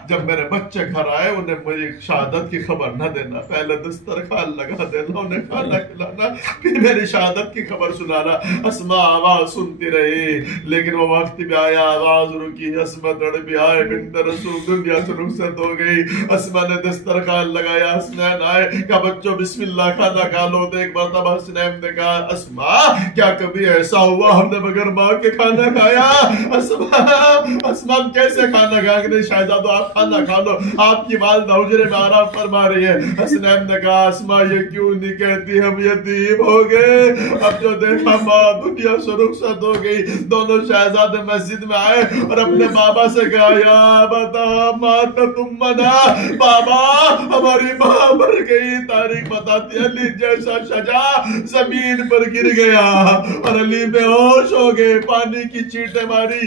جب میرے بچے گھر آئے انہیں مجھے شہادت کی خبر نہ دینا، پہلے دسترخوان لگا دینا، انہیں کھانا کھلانا، پھر میری شہادت کی خبر سنانا۔ اسما آواز سنتی رہی، لیکن وہ وقت بھی آیا آواز رکی، اسما تڑپی آئے بنت رسول دنیا سے رخصت ہو گئی۔ اسما نے دسترخوان لگایا، حسنین آئے، کہا بچوں بسم اللہ کھانا کھا لو۔ تو ایک مرتبہ حسنین نے کہا اسما کیا کبھی ایسا ہوا ہم نے بغیر ماں کے کھانا کھایا؟ اسما کیسے کھانا کھا کہ نہیں شہزادو آپ کھانا کھا لو، آپ کی والدہ حجرے میں آرام فرما رہی ہے۔ حسنین نے کہا اسما یہ کیوں نہیں کہتی ہم یتیم ہو گئے؟ اب جو دیکھا ماں دنیا سے رخصت ہو گئی۔ دونوں شہزادے مسجد میں آئے اور اپنے بابا سے کہا یا بتا مات امنا، بابا ہماری ماں مر گئی۔ تاریخ بتاتی علی جیسا شجاع زمین پر گر گیا اور علی بے ہوش ہو گئے، پانی کی چیٹیں ماری،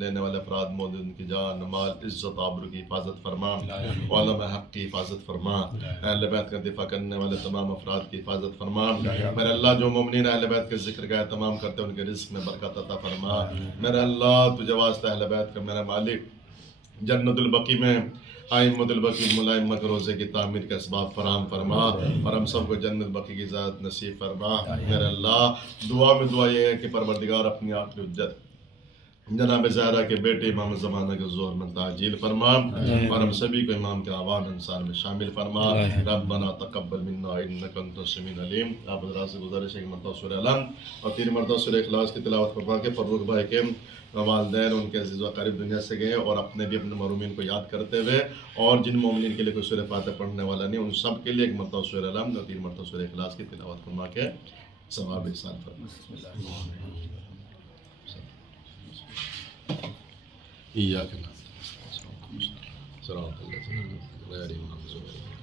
لینے والے افراد موجود، ان کی جان مال عزت آبرو کی حفاظت فرما، علماء حق کی حفاظت فرما، اہل بیت کا دفاع کرنے والے تمام افراد کی حفاظت فرما۔ میرے اللہ جو مومنین اہل بیت کے ذکر کا اہتمام کرتے ہیں ان کے رزق میں برکت عطا فرما۔ میرے اللہ تجھے واسطہ اہل بیت کا میرا مالک جنت البقیع میں ائمۃ البقیع ملائمہ کے روزے کی تعمیر کا اسباب فراہم فرما، اور ہم سب کو جنت البقیع کی ذات نصیب فرما۔ میرے اللہ دعا میں دعا یہ ہے کہ پروردگار اپنی آخری حجت جناب زہرا کے بیٹے امام زمانہ کے ظہور میں تعجیل فرما، اور ہم سبھی کو امام کے آوان انصار میں شامل فرما۔ ربنا تقبل منا انک انت السمیع العلیم۔ آپ حضرات سے گزارش ہے کہ مرتبہ سورہ علم اور 3 مرتبہ سورہ اخلاص کی تلاوت فرما کے فروخ بھائی کے والدین ان کے عزیز و قریب دنیا سے گئے، اور اپنے بھی اپنے مرحومین کو یاد کرتے ہوئے، اور جن مومنین کے لیے کوئی سورہ فاتحہ پڑھنے والا نہیں ان سب کے لیے 1 مرتبہ سورہ علم اور 3 مرتبہ سورہ اخلاص کی تلاوت فرما کے ثواب احسان فرما۔ إياك نعبد وإياك نستعين صراط الذين أنعمت عليهم غير المغضوب عليهم